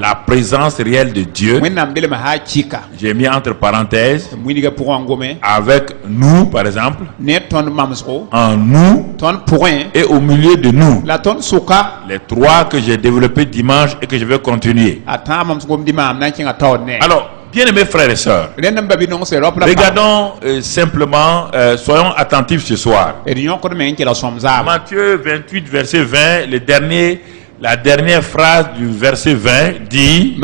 La présence réelle de Dieu, j'ai mis entre parenthèses, avec nous par exemple, en nous et au milieu de nous. Les trois que j'ai développés dimanche et que je vais continuer. Alors, bien-aimés frères et sœurs, regardons simplement, soyons attentifs ce soir. Matthieu 28, verset 20, la dernière phrase du verset 20 dit: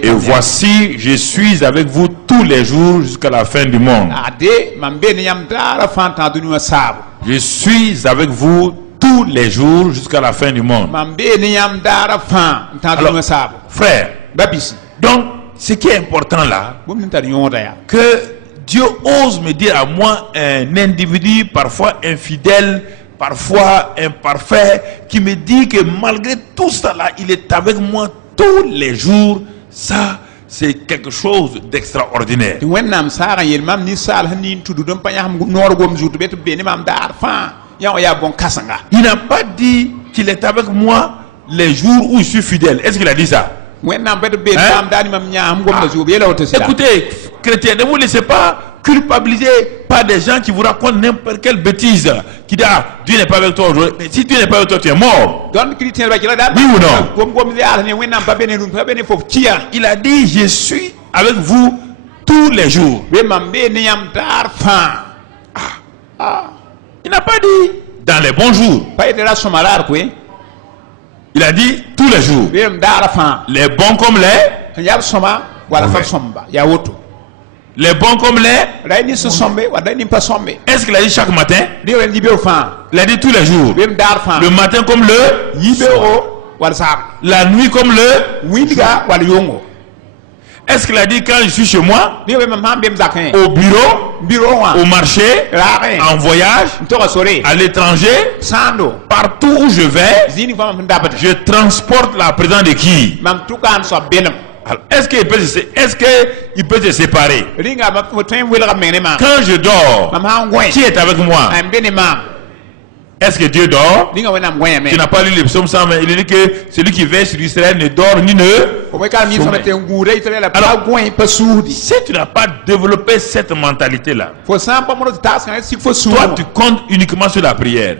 et voici, je suis avec vous tous les jours jusqu'à la fin du monde. Je suis avec vous tous les jours jusqu'à la fin du monde. Alors, frère, donc ce qui est important là, que Dieu ose me dire à moi, un individu parfois infidèle, parfois imparfait, qui me dit que malgré tout ça là, il est avec moi tous les jours. Ça, c'est quelque chose d'extraordinaire. Il n'a pas dit qu'il est avec moi les jours où je suis fidèle. Est-ce qu'il a dit ça? Écoutez, chrétiens, ne vous laissez pas culpabiliser par des gens qui vous racontent n'importe quelle bêtise, qui disent Dieu n'est pas avec toi aujourd'hui. Mais si Dieu n'est pas avec toi, tu es mort. Oui ou non? Il a dit: je suis avec vous tous les jours. Il n'a pas dit dans les bons jours. Il a dit tous les jours. Les bons comme les les bons comme les. Est-ce qu'il a dit chaque matin? Il a dit tous les jours. Le matin comme le. La nuit comme le. Est-ce qu'il a dit quand je suis chez moi, au bureau, au marché, en voyage, à l'étranger, partout où je vais, je transporte la présence de qui? Est-ce qu'il peut se séparer? Quand je dors, qui est avec moi? Est-ce que Dieu dort? Tu n'as pas lu le psaume 120. Il dit que celui qui veille sur Israël ne dort ni ne sommeille. Alors, si tu n'as pas développé cette mentalité-là, toi tu comptes uniquement sur la prière.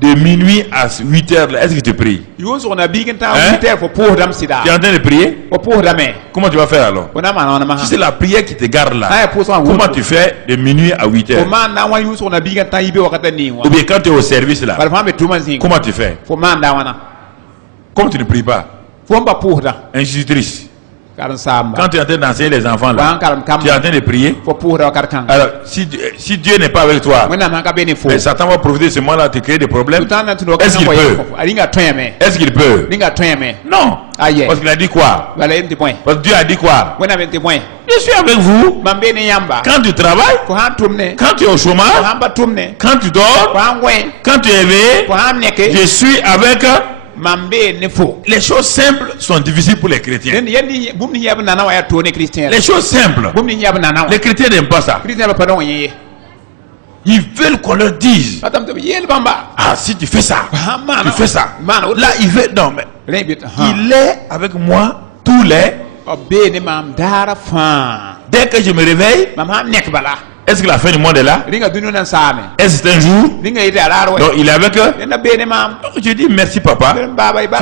De minuit à 8 heures, est-ce que tu pries? Tu es en train de prier? Comment tu vas faire alors? Si c'est la prière qui te garde là, comment tu fais de minuit à 8 heures? Ou bien quand tu es au service là, comment tu fais? Comment tu ne pries pas? Institutrice. Quand tu es en train d'enseigner les enfants là, tu es en train de prier. Alors, si Dieu n'est pas avec toi, mais Satan va profiter de ce moment-là te créer des problèmes. Est-ce qu'il peut? Est-ce qu'il peut? Non. Parce qu'il a dit quoi? Parce que Dieu a dit quoi? Je suis avec vous. Quand tu travailles, quand tu es au chômage, quand tu dors, quand tu es éveillé, je suis avec. Les choses simples sont difficiles pour les chrétiens. Les choses simples, les chrétiens n'aiment pas ça. Ils veulent qu'on leur dise: ah, si tu fais ça, tu fais ça. Là, il veut. Non, mais il est avec moi tous les. Dès que je me réveille, est-ce que la fin du monde est là? Est-ce que c'est un jour? Donc il est avec eux. Donc je dis merci papa. Tu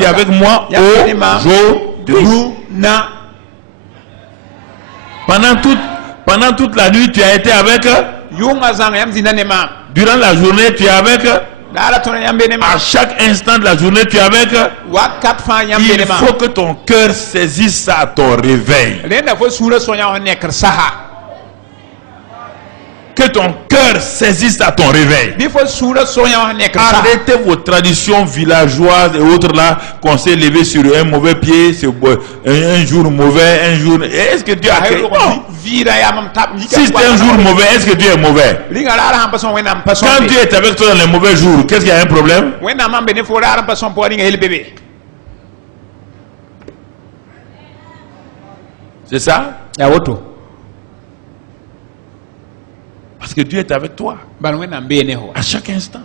es avec moi aujourd'hui. Pendant toute la nuit tu as été avec eux. Durant la journée tu es avec eux. À chaque instant de la journée tu es avec eux. Il faut que ton cœur saisisse ça à ton réveil. Que ton cœur saisisse à ton réveil. Arrêtez vos traditions villageoises et autres là, qu'on s'est levé sur un mauvais pied, un jour mauvais, un jour. Est-ce que Dieu a créé? Non. Si c'est un jour mauvais, est-ce que Dieu est mauvais? Quand Dieu est avec toi dans les mauvais jours, qu'est-ce qu'il y a un problème? C'est ça? Parce que Dieu est avec toi à chaque instant.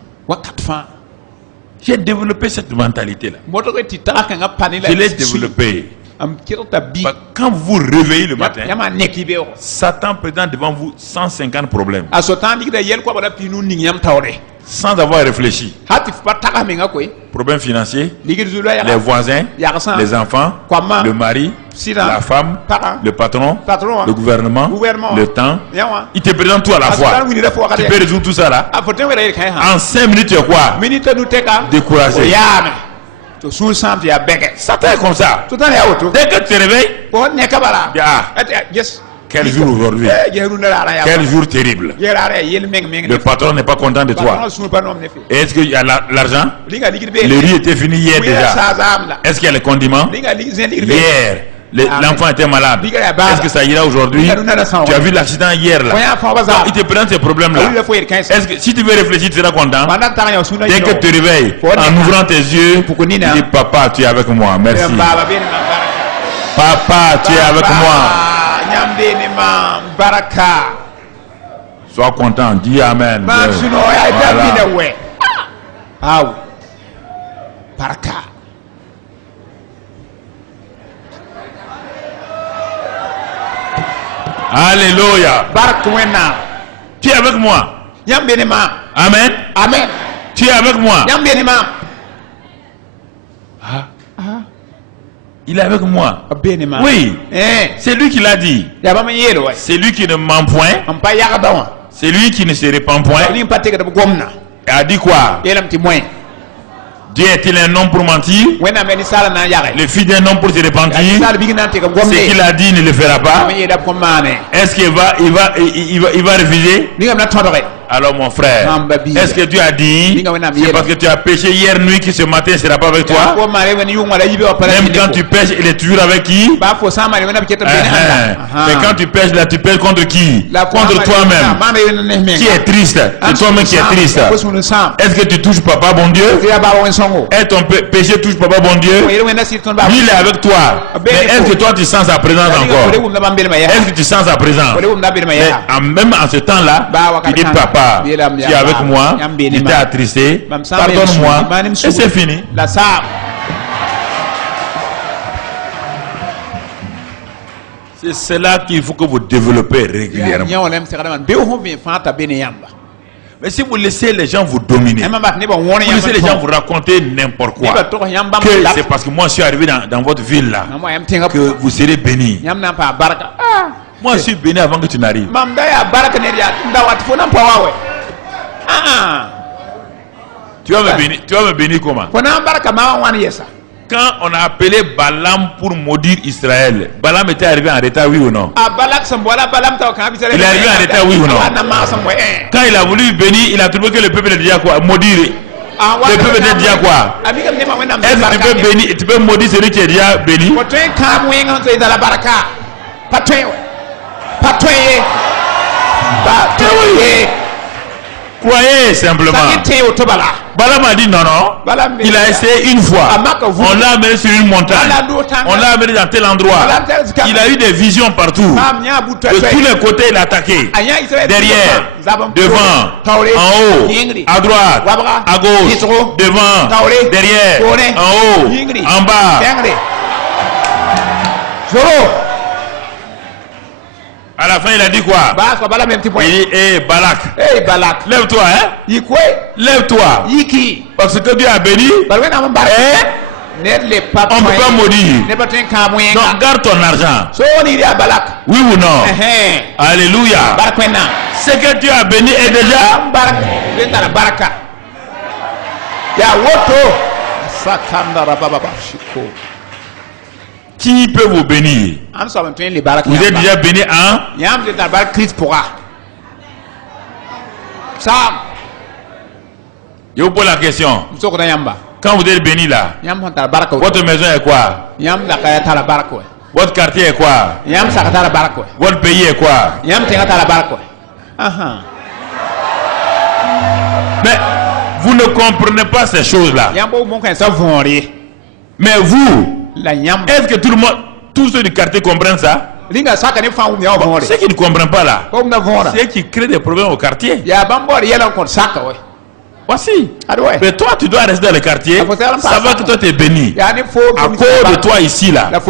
J'ai développé cette mentalité-là. Je l'ai développée. Quand vous vous réveillez le matin, Satan présente devant vous 150 problèmes. Sans avoir réfléchi. Problèmes financiers, les voisins, les enfants, le mari, la femme, le patron, le gouvernement, le temps. Il te présente tout à la fois. Tu peux résoudre tout ça là. En 5 minutes, tu es quoi? Découragé. Satan est comme ça. Dès que tu te réveilles, quel jour aujourd'hui? Quel jour terrible. Le patron n'est pas content de toi. Est-ce qu'il y a l'argent? Le riz était fini hier déjà. Est-ce qu'il y a les condiments? Hier. L'enfant était malade. Est-ce que ça ira aujourd'hui? Tu as vu l'accident hier là. Il te prend ces problèmes là. Est-ce que si tu veux réfléchir, tu seras content? Dès que tu te réveilles, en ouvrant tes yeux, tu dis papa, tu es avec moi. Merci. Papa, tu es avec moi. Sois content, dis amen. Voilà. Alléluia. Tu es avec moi. Amen. Amen. Tu es avec moi. Il est avec moi. Oui. C'est lui qui l'a dit. C'est lui qui ne ment point. C'est lui qui ne se répand point. Il a dit quoi? Dieu est-il un homme pour mentir? Le fils d'un homme pour se repentir? Ce qu'il a dit, il ne le fera pas. Est-ce qu'il va refuser? Alors mon frère, est-ce que Dieu a dit c'est parce que tu as péché hier nuit que ce matin ne sera pas avec toi? Même quand tu pêches, il est toujours avec qui? Mais quand tu pêches là, tu pêches contre qui? Contre toi-même. Qui est triste? C'est toi-même qui est triste. Est-ce que tu touches papa bon Dieu? Est-ce ton péché touche papa bon Dieu? Lui il est avec toi. Mais est-ce que toi tu sens sa présence encore? Est-ce que tu sens sa présence? Même en ce temps-là, il dit papa, tu es avec moi, il t'a attristé, pardonne-moi, et c'est fini. C'est cela qu'il faut que vous développez régulièrement. Mais si vous laissez les gens vous dominer, vous laissez les gens vous raconter n'importe quoi, que c'est parce que moi je suis arrivé dans votre ville là, que vous serez bénis. Moi je suis béni avant que tu n'arrives. Tu vas me bénir comment? Quand on a appelé Balaam pour maudire Israël, Balaam était arrivé en retard, oui ou non? Il est arrivé en retard, oui ou non? Quand il a voulu bénir, il a trouvé que le peuple était déjà quoi? Maudire. Le peuple était déjà quoi? Est-ce que tu peux bénir, tu peux maudire celui qui est déjà béni? Croyez simplement. Balaam a dit non. Il a essayé une fois. On l'a amené sur une montagne. On l'a amené dans tel endroit. Il a eu des visions partout. De tous les côtés, il a attaqué. Derrière, devant, en haut, à droite, à gauche, devant, derrière, en haut, en bas. À la fin, il a dit quoi? Il dit, Balak, lève-toi, hein? Lève-toi. Parce que Dieu a béni. On ne peut pas maudire. Donc, garde ton argent. Oui ou non? Alléluia. Ce que Dieu a béni est déjà. Qui peut vous bénir? Vous êtes déjà béni en? Je vous pose la question. Quand vous êtes béni là, votre maison est quoi? Votre quartier est quoi? Votre pays est quoi? Mais vous ne comprenez pas ces choses-là. Mais vous, est-ce que tout le monde, tous ceux du quartier comprennent ça? Ceux qui ne comprennent pas là, ceux qui créent des problèmes au quartier. Voici. Mais toi, tu dois rester dans le quartier. Savoir que toi, tu es béni. À cause de toi ici, là. Alors,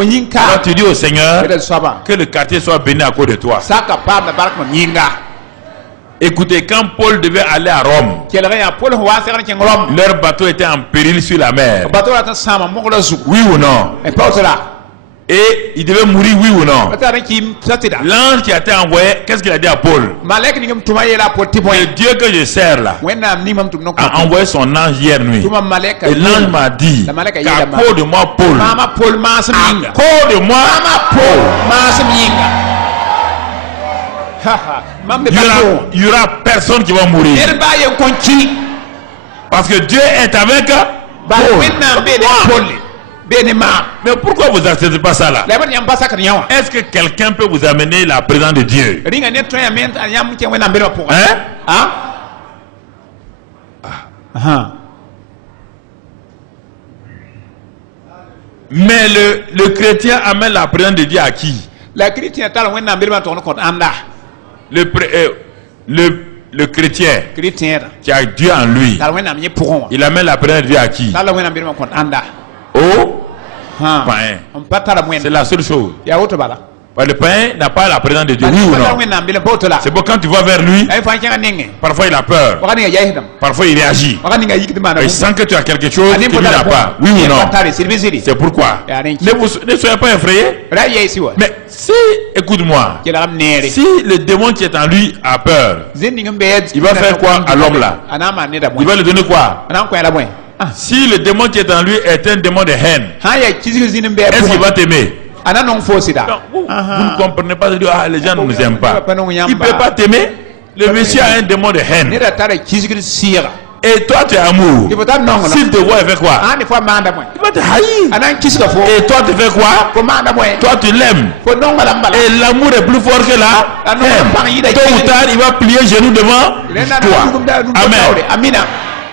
tu dis au Seigneur que le quartier soit béni à cause de toi. Écoutez, quand Paul devait aller à Rome, leur bateau était en péril sur la mer. Oui ou non? Et il devait mourir, oui ou non? L'ange qui a été envoyé, qu'est-ce qu'il a dit à Paul? Le Dieu que je sers là a envoyé son ange hier nuit. Et l'ange m'a dit qu'à cause de moi, Paul, à cause de moi, Paul, il y aura personne qui va mourir. Parce que Dieu est avec Paul. Mais pourquoi vous n'acceptez pas ça là? Est-ce que quelqu'un peut vous amener la présence de Dieu? Mais le chrétien amène la présence de Dieu à qui? Le chrétien qui a Dieu en lui, il amène la présence de Dieu à qui? Au païen. C'est la seule chose. Le païen n'a pas la présence de Dieu, oui ou non? C'est pour quand tu vas vers lui, parfois il a peur, parfois il réagit, il sent que tu as quelque chose qu'il n'a pas, oui ou non? C'est pourquoi ne soyez pas effrayés. Mais si, écoute-moi, si le démon qui est en lui a peur, il va faire quoi à l'homme là? Il va lui donner quoi? Si le démon qui est en lui est un démon de haine, est-ce qu'il va t'aimer? Vous ne comprenez pas, les gens ne nous aiment pas. Il ne peut pas t'aimer. Le monsieur a un démon de haine. Et toi tu es amour. S'il te voit, il fait quoi? Il va te haïr. Et toi tu fais quoi? Toi tu l'aimes. Et l'amour est plus fort que la haine. Tôt ou tard il va plier genoux devant toi. Amen.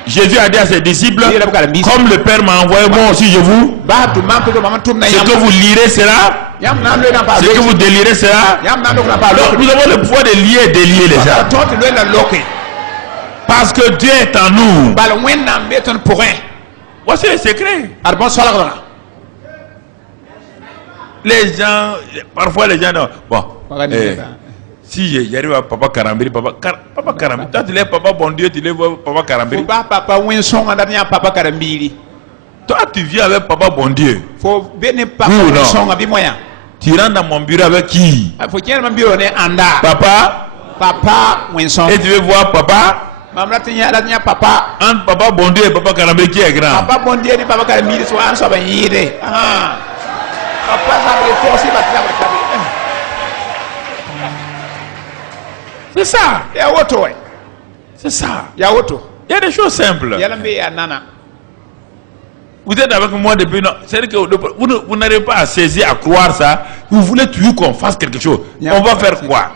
Jésus a dit à ses disciples, comme le Père m'a envoyé, moi aussi je vous. Ce que vous lirez sera, ce que vous délirez sera. Donc nous avons le pouvoir de lier et délier les gens. Parce que Dieu est en nous. Voici le secret. Les gens, parfois les gens, bon. Si j'arrive à Papa Karambiri, Papa Karambiri, toi tu lèves Papa bon Dieu, tu lèves Papa Karambiri. Toi tu viens avec Papa bon Dieu. Oui ou non? Tu rentres dans mon bureau avec qui? Papa. Et tu veux voir Papa? Entre Papa bon Dieu et Papa Karambiri, qui est grand? C'est ça. C'est ça. Il y a des choses simples. Vous êtes avec moi depuis. C'est-à-dire que vous n'arrivez pas à saisir, à croire ça. Vous voulez toujours qu'on fasse quelque chose. On va faire quoi?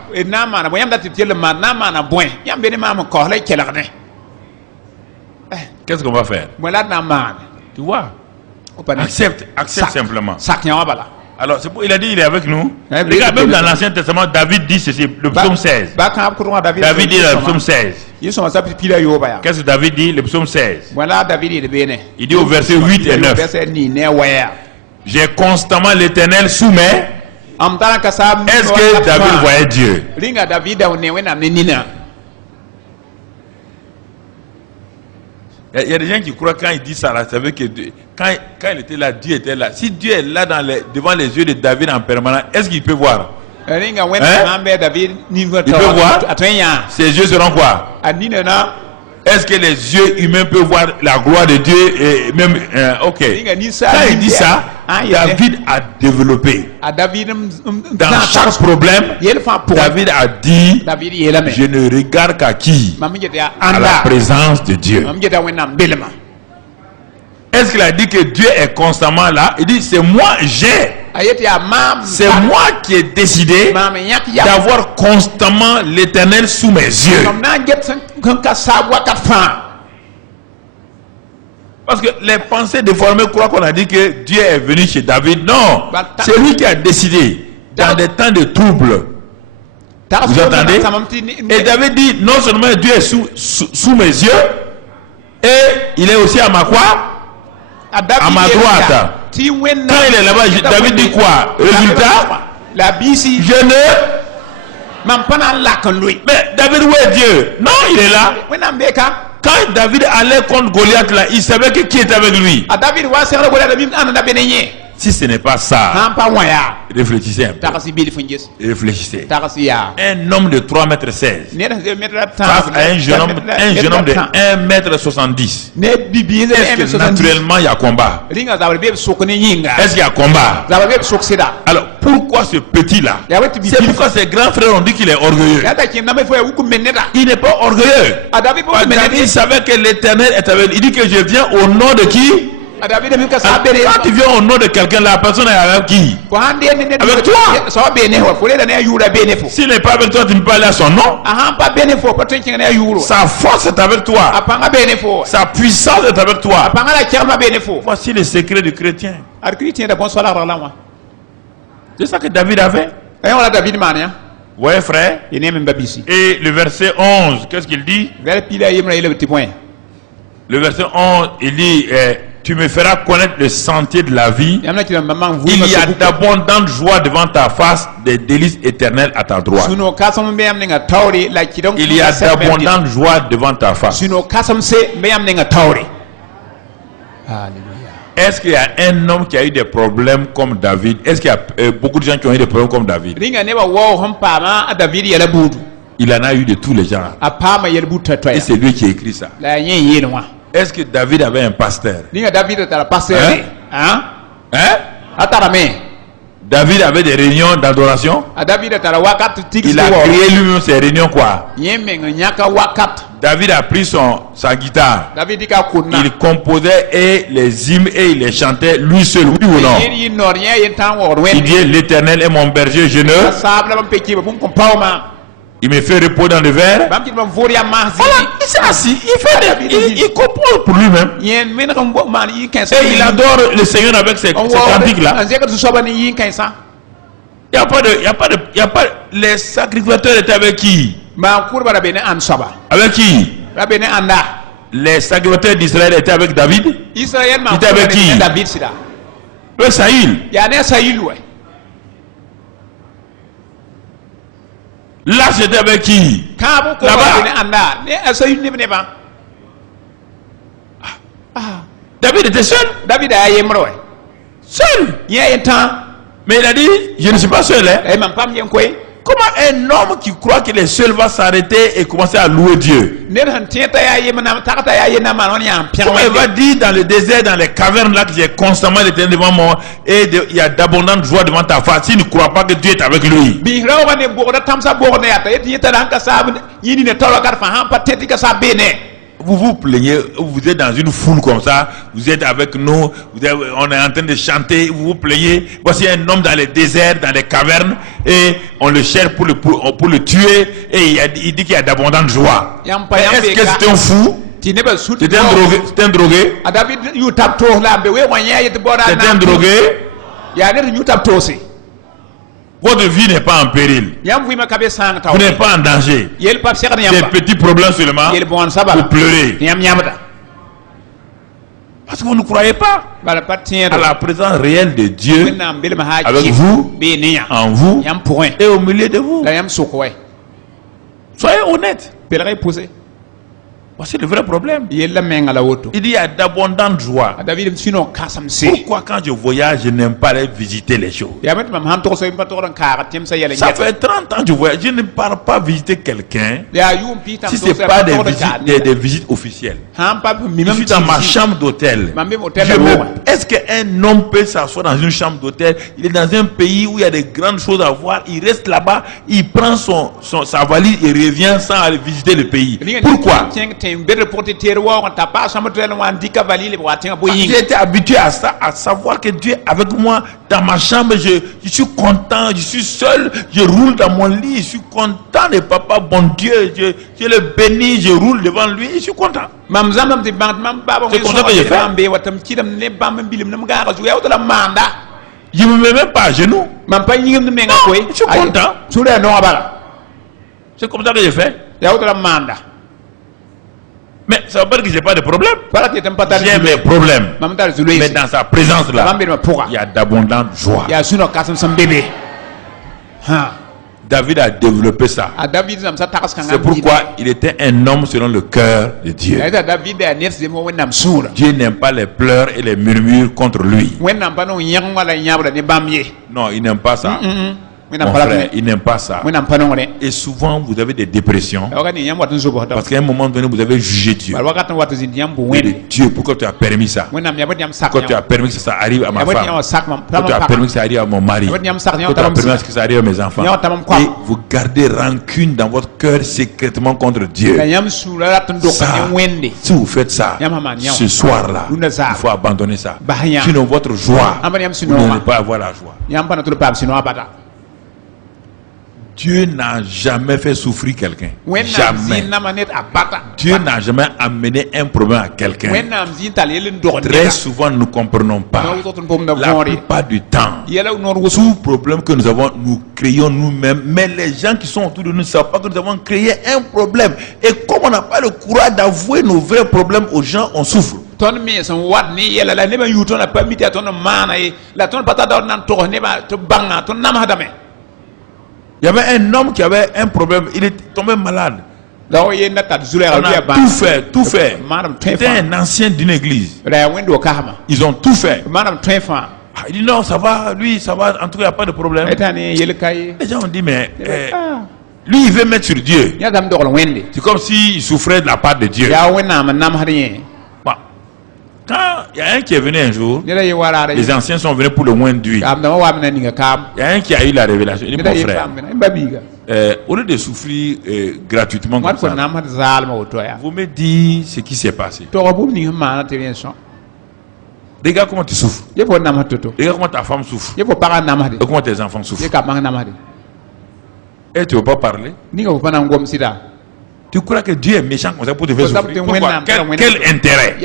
Qu'est-ce qu'on va faire? Tu vois? Accepte simplement. Alors, il a dit il est avec nous. Regarde, même dans l'Ancien Testament, David dit ceci, le psaume 16. David dit le psaume 16. Qu'est-ce que David dit, le psaume 16? Il dit au verset 8 et 9. J'ai constamment l'Éternel sous mes. Est-ce que David voyait Dieu? Il y a des gens qui croient quand il dit ça, là, ça veut que quand il était là, Dieu était là. Si Dieu est là devant les yeux de David en permanence, est-ce qu'il peut voir? Il peut voir? Ses yeux seront quoi? Est-ce que les yeux humains peuvent voir la gloire de Dieu et même ok. Quand il dit ça, David a développé. Dans chaque problème, David a dit, je ne regarde qu'à qui? À la présence de Dieu. Est-ce qu'il a dit que Dieu est constamment là? Il dit, c'est moi, c'est moi qui ai décidé d'avoir constamment l'Éternel sous mes yeux. Parce que les pensées déformées croient qu'on a dit que Dieu est venu chez David. Non, c'est lui qui a décidé dans des temps de trouble. Vous entendez? Et David dit, non seulement Dieu est sous mes yeux, Et il est aussi à ma quoi? À ma droite. Quand il est là-bas, David dit quoi? Résultat, je ne... Mais David, où est Dieu? Non, il est là. Quand David allait contre Goliath là, il savait que qui était avec lui. Si ce n'est pas ça, réfléchissez un peu. Réfléchissez. Un homme de 3,16 m face à un jeune homme de 1,70 m. Est-ce que naturellement il y a combat? Est-ce qu'il y a combat? Alors pourquoi ce petit-là? C'est pourquoi ses grands frères ont dit qu'il est orgueilleux. Il n'est pas orgueilleux. David savait que l'Éternel est avec lui. Il dit que je viens au nom de qui? Quand tu viens au nom de quelqu'un, la personne est avec qui? Avec toi. S'il n'est pas avec toi, tu ne peux pas aller à son nom. Sa force est avec toi. Sa puissance est avec toi. Voici le secret du chrétien. C'est ça que David avait. Vous voyez, frère? Et le verset 11, qu'est-ce qu'il dit? Le verset 11, il dit... tu me feras connaître le sentier de la vie. Il y a d'abondantes joies devant ta face, des délices éternelles à ta droite. Il y a d'abondantes joies devant ta face. Est-ce qu'il y a un homme qui a eu des problèmes comme David? Est-ce qu'il y a beaucoup de gens qui ont eu des problèmes comme David? Il en a eu de tous les genres. Et c'est lui qui a écrit ça. Est-ce que David avait un pasteur? Hein? David avait des réunions d'adoration. Il a créé lui-même ses réunions quoi? David a pris sa guitare. Il composait et les hymnes et il les chantait lui seul, oui ou non? Il dit l'Éternel est mon berger, je ne... Il me fait repos dans le verre. Voilà, il s'est assis. Il comprend pour lui-même. Et il adore le Seigneur avec ses cantiques là. Il n'y a pas les sacrificateurs étaient avec qui? Avec qui? Les sacrificateurs d'Israël étaient avec David. Ils étaient avec qui? Avec Saül. Là, c'était avec qui? David était seul. Seul. Mais il a dit, je ne suis pas seul. Comment un homme qui croit qu'il est seul va s'arrêter et commencer à louer Dieu? Comment il va dire dans le désert, dans les cavernes là, que j'ai constamment l'Éternel devant moi et il y a d'abondantes joies devant ta face, s'il ne croit pas que Dieu est avec lui? Vous vous plaignez, vous êtes dans une foule comme ça, vous êtes avec nous, on est en train de chanter, vous vous plaignez. Voici un homme dans les déserts, dans les cavernes, et on le cherche pour le tuer, et il dit qu'il y a d'abondantes joies. Est-ce que c'est un fou? C'est un drogué? C'est un drogué? Votre vie n'est pas en péril. Vous n'êtes pas en danger. Des petits problèmes seulement. Vous pleurez. Parce que vous ne croyez pas à la présence réelle de Dieu avec vous, en vous et au milieu de vous. Soyez honnête. Voici le vrai problème. Il dit y a d'abondantes joies. Pourquoi quand je voyage, je n'aime pas aller visiter les choses? Ça fait 30 ans que je voyage, je ne pars pas visiter quelqu'un si ce n'est pas des visites officielles. Je suis dans ma chambre d'hôtel. Est-ce qu'un homme peut s'asseoir dans une chambre d'hôtel? Il est dans un pays où il y a des grandes choses à voir. Il reste là-bas, il prend sa valise et revient sans aller visiter le pays. Pourquoi? J'ai été habitué à ça, à savoir que Dieu est avec moi dans ma chambre. Je suis content, je suis seul, je roule dans mon lit, je suis content de papa, bon Dieu, je le bénis, je roule devant lui, je suis content. C'est comme ça que je fais. Je ne me mets même pas à genoux. Non, je suis content. C'est comme ça que je fais. Mais ça veut pas dire que j'ai pas de problème. J'ai mes problèmes. Mais dans sa présence là, il y a d'abondantes joie. David a développé ça. C'est pourquoi il était un homme selon le cœur de Dieu. Dieu n'aime pas les pleurs et les murmures contre lui. Non, il n'aime pas ça. Mon frère, il n'aime pas ça. Et souvent vous avez des dépressions parce qu'à un moment donné vous avez jugé Dieu. Dieu, pourquoi tu as permis ça? Pourquoi tu as permis que ça arrive à ma femme? Pourquoi tu as permis que ça arrive à mon mari? Pourquoi tu as permis que ça arrive à mes enfants? Et vous gardez rancune dans votre cœur secrètement contre Dieu. Ça, si vous faites ça ce soir-là, il faut abandonner ça. Sinon votre joie, vous n'allez pas avoir la joie. Dieu n'a jamais fait souffrir quelqu'un. Jamais. Dieu n'a jamais amené un problème à quelqu'un. Très souvent, nous ne comprenons pas. La plupart du temps, tout problème que nous avons, nous créons nous-mêmes. Mais les gens qui sont autour de nous ne savent pas que nous avons créé un problème. Et comme on n'a pas le courage d'avouer nos vrais problèmes aux gens, on souffre. Il y avait un homme qui avait un problème, il est tombé malade. On a tout fait. C'était un ancien d'une église. Ils ont tout fait. Il dit non, ça va, lui, ça va, en tout cas, il n'y a pas de problème. Les gens ont dit, mais lui, il veut mettre sur Dieu. C'est comme s'il souffrait de la part de Dieu. Quand il y a un qui est venu un jour, les anciens sont venus pour le moins d'huile. Il y a un qui a eu la révélation. Il dit, mon frère, au lieu de souffrir gratuitement comme ça, vous me dites ce qui s'est passé. Regarde comment tu souffres. Regarde comment ta femme souffre. Et comment tes enfants souffrent. Et tu ne veux pas parler? Tu crois que Dieu est méchant comme ça pour te faire souffrir? Pourquoi? Quel intérêt?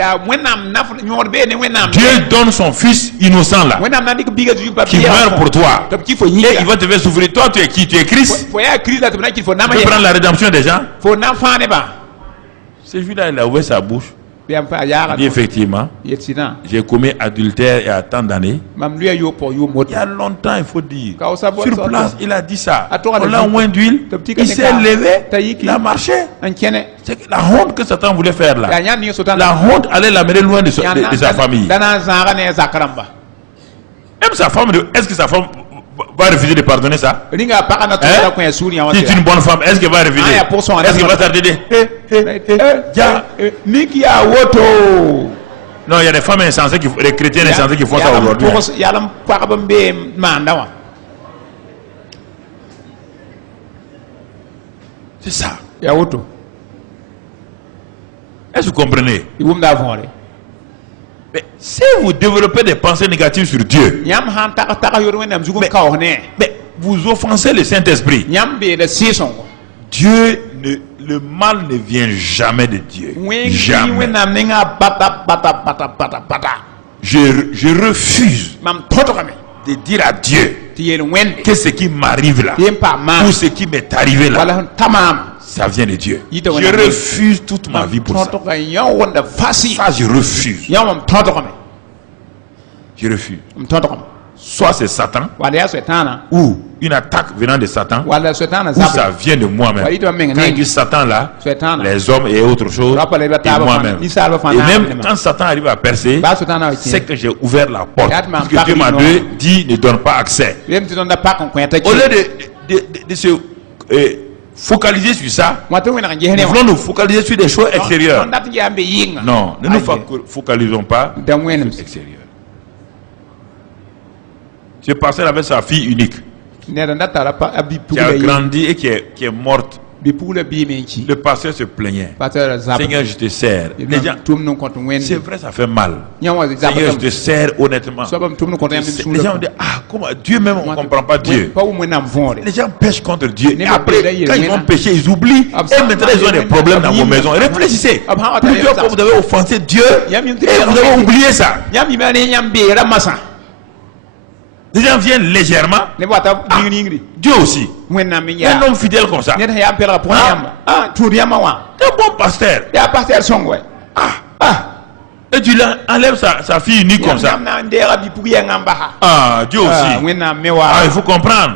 Dieu donne son fils innocent là, qui meurt pour toi. Et il va te faire souffrir. Toi, tu es qui? Tu es Christ? Tu veux prendre la rédemption des gens? Celui-là, il a ouvert sa bouche. Il dit effectivement, j'ai commis adultère il y a tant d'années. Il y a longtemps, il faut dire. Sur place, il a dit ça. On l'a moins d'huile. Il s'est levé, il a marché. C'est la honte que Satan voulait faire là. La honte allait l'amener loin de sa famille. Même sa femme, est-ce que sa femme va refuser de pardonner ça? Si tu es une bonne femme, est-ce qu'elle va refuser? Est-ce qu'elle va t'arrêter? Non, il y a des femmes insensées, des chrétiens insensés qui font ça aujourd'hui. C'est ça. Est-ce que vous comprenez? Mais si vous développez des pensées négatives sur Dieu, mais vous offensez le Saint-Esprit. Dieu, le mal ne vient jamais de Dieu. Jamais. Je refuse de dire à Dieu que ce qui m'arrive là, ou ce qui m'est arrivé là, ça vient de Dieu. Je refuse toute ma vie pour ça. Ça, je refuse. Je refuse. Soit c'est Satan, ou une attaque venant de Satan, ou ça vient de moi-même. Quand il dit Satan là, les hommes et autre chose, et moi-même. Et même quand Satan arrive à percer, c'est que j'ai ouvert la porte. Parce que Dieu m'a dit ne donne pas accès. Au lieu de se focaliser sur ça, nous voulons nous focaliser sur des choses extérieures. Non, ne nous focalisons pas sur l'extérieur. Ce pasteur avait sa fille unique qui a grandi et qui est morte. Le pasteur se plaignait. Seigneur, je te sers. Les gens, c'est vrai, ça fait mal. Seigneur, je te sers honnêtement. Les gens ont dit, ah, comment Dieu même, on ne comprend pas Dieu. Les gens pêchent contre Dieu. Et après, quand ils vont pécher, ils oublient. Et maintenant, ils ont des problèmes dans vos maisons. Réfléchissez. Plusieurs fois, vous avez offensé Dieu et vous avez oublié ça. Les gens viennent légèrement. Dieu aussi. Un homme fidèle comme ça. Un bon pasteur. Et tu enlèves sa fille unique comme ça. Dieu aussi. Il faut comprendre.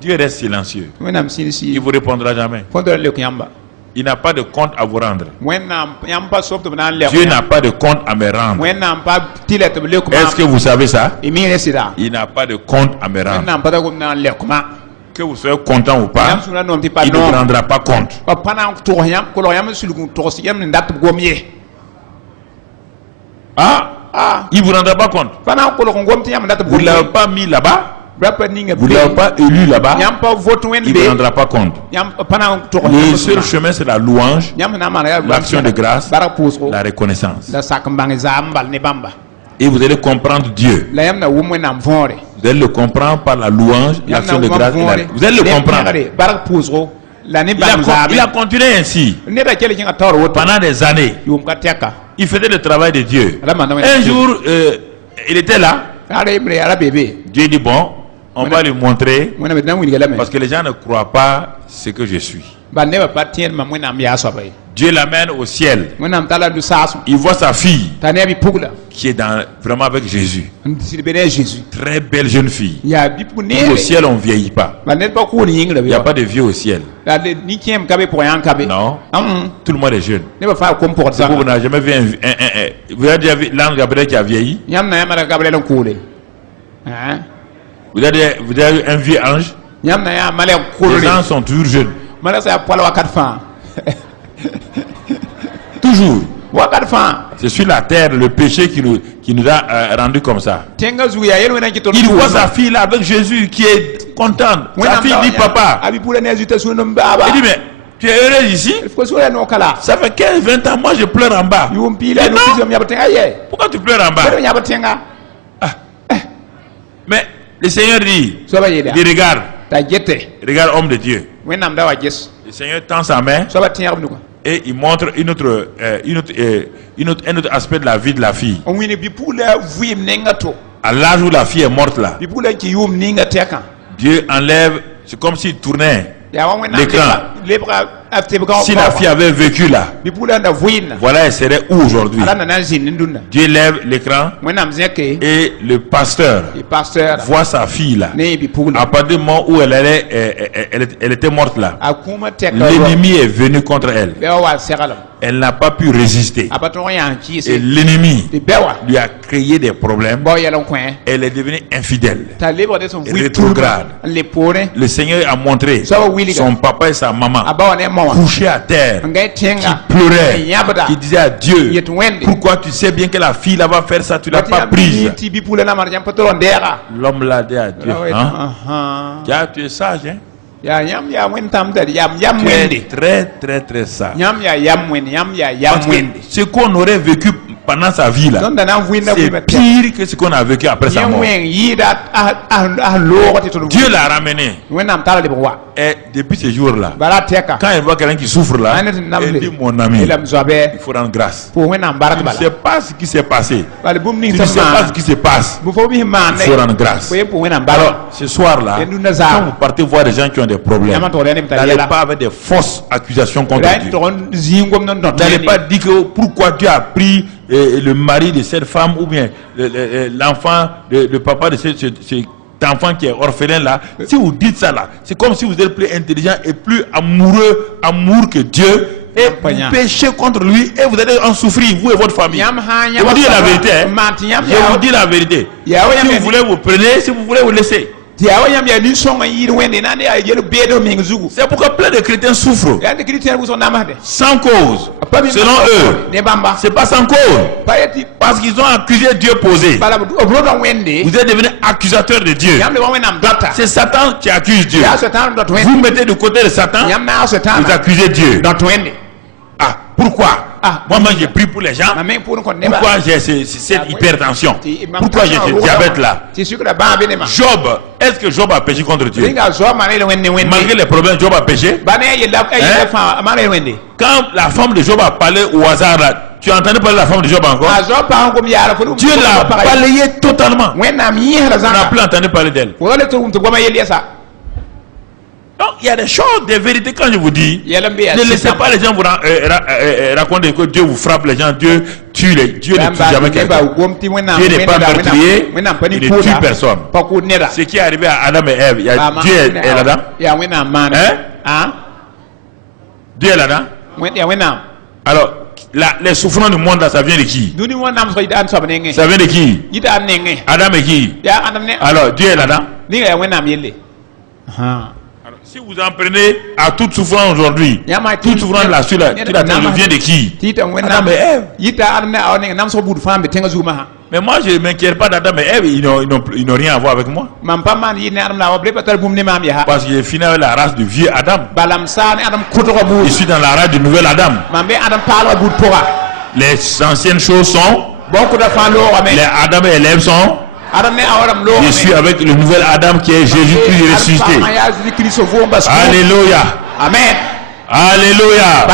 Dieu reste silencieux. Il ne vous répondra jamais. Il n'a pas de compte à vous rendre. Dieu n'a pas de compte à me rendre. Est-ce que vous savez ça? Il n'a pas de compte à me rendre. Que vous soyez content ou pas, il ne vous rendra pas compte. Il ne vous rendra pas compte. Vous ne l'avez pas mis là-bas. Vous ne l'avez pas élu là-bas. Il ne vous rendra pas compte. Le seul chemin, c'est la louange, l'action de grâce, la reconnaissance. Et vous allez comprendre Dieu. Vous allez le comprendre par la louange, l'action de grâce. Vous allez le comprendre. Il a continué ainsi pendant des années. Il faisait le travail de Dieu. Un jour, il était là. Dieu dit bon, on va lui montrer parce que les gens ne croient pas ce que je suis. Dieu l'amène au ciel. Il voit sa fille qui est vraiment avec Jésus. Très belle jeune fille. Au ciel, on ne vieillit pas. Il n'y a pas de vieux au ciel. Non. Tout le monde est jeune. Vous n'avez jamais vu vous avez déjà vu l'ange Gabriel qui a vieilli? Vous avez vu un vieux ange? Les gens sont toujours jeunes. Toujours. C'est sur la terre le péché qui nous a rendus comme ça. Il voit sa fille là avec Jésus qui est contente. Sa fille dit papa. Il dit mais tu es heureuse ici? Ça fait 15-20 ans, moi je pleure en bas. Pourquoi tu pleures en bas? Mais le Seigneur dit regarde. Regarde homme de Dieu. Le Seigneur tend sa main et il montre un autre aspect de la vie de la fille. À l'âge où la fille est morte là, Dieu enlève, c'est comme s'il tournait l'écran. Si la fille avait vécu là, voilà, elle serait où aujourd'hui? Dieu lève l'écran et le pasteur voit sa fille là. À partir du moment où elle était morte là, l'ennemi est venu contre elle. Elle n'a pas pu résister. Et l'ennemi lui a créé des problèmes. Elle est devenue infidèle. Rétrograde. Le Seigneur a montré son papa et sa maman couchés à terre, qui pleuraient, qui disaient à Dieu, pourquoi tu sais bien que la fille là va faire ça, tu l'as pas prise. L'homme l'a dit à Dieu, tu es sage, hein? Tu es très très très sage. Parce que ce qu'on aurait vécu pendant sa vie là, c'est pire que ce qu'on a vécu après sa mort. Dieu l'a ramené. Et depuis ce jour là, quand elle voit quelqu'un qui souffre là, elle dit mon ami, il faut rendre grâce. Tu ne sais pas ce qui s'est passé. Tu ne sais pas ce qui se passe. Il faut rendre grâce. Alors ce soir là, quand vous partez voir des gens qui ont des problèmes, n'allez pas avec des fausses accusations contre Dieu. N'allez pas dire que pourquoi Dieu a pris le mari de cette femme ou bien l'enfant, le papa de cet enfant qui est orphelin là. Si vous dites ça là, c'est comme si vous êtes plus intelligent et plus amour que Dieu. Et vous péchez contre lui et vous allez en souffrir, vous et votre famille. Je vous dis la vérité. Je vous dis la vérité. Si vous voulez, vous prenez. Si vous voulez, vous laissez. C'est pourquoi plein de chrétiens souffrent sans cause. Selon eux, c'est pas sans cause, parce qu'ils ont accusé Dieu posé. Vous êtes devenu accusateur de Dieu. C'est Satan qui accuse Dieu. Vous mettez de côté de Satan, vous accusez Dieu. Pourquoi? Moi j'ai pris pour les gens. Pourquoi j'ai cette hypertension? Pourquoi j'ai ce diabète là? Job, est-ce que Job a péché contre Dieu? Malgré les problèmes, Job a péché. Quand la femme de Job a parlé au hasard là, Tu as entendu parler de la femme de Job encore? Dieu l'a balayée totalement. On n'a plus entendu parler d'elle. Donc il y a des choses, des vérités quand je vous dis. Ne laissez pas les gens vous raconter que Dieu vous frappe les gens. Dieu tue les. Dieu ne tue jamais quelqu'un. Dieu n'est pas meurtrier. Il ne tue personne. Ce qui est arrivé à Adam et Ève, Dieu est là-dedans. Hein? Dieu est là-dedans. Alors, les souffrances du monde là, ça vient de qui? Ça vient de qui? Adam et qui? Alors, Dieu est là-dedans. Si vous en prenez à toute souffrance aujourd'hui, toute souffrance là-dessus, vient de qui? Adam et Ève. Mais moi, je ne m'inquiète pas d'Adam et Ève, ils n'ont rien à voir avec moi. Parce qu'il est fini avec la race du vieux Adam. Je suis dans la race du nouvel Adam. Les anciennes choses sont. Les Adam et Ève sont. Je suis avec le nouvel Adam qui est Jésus-Christ ressuscité. Alléluia. Amen. Alléluia.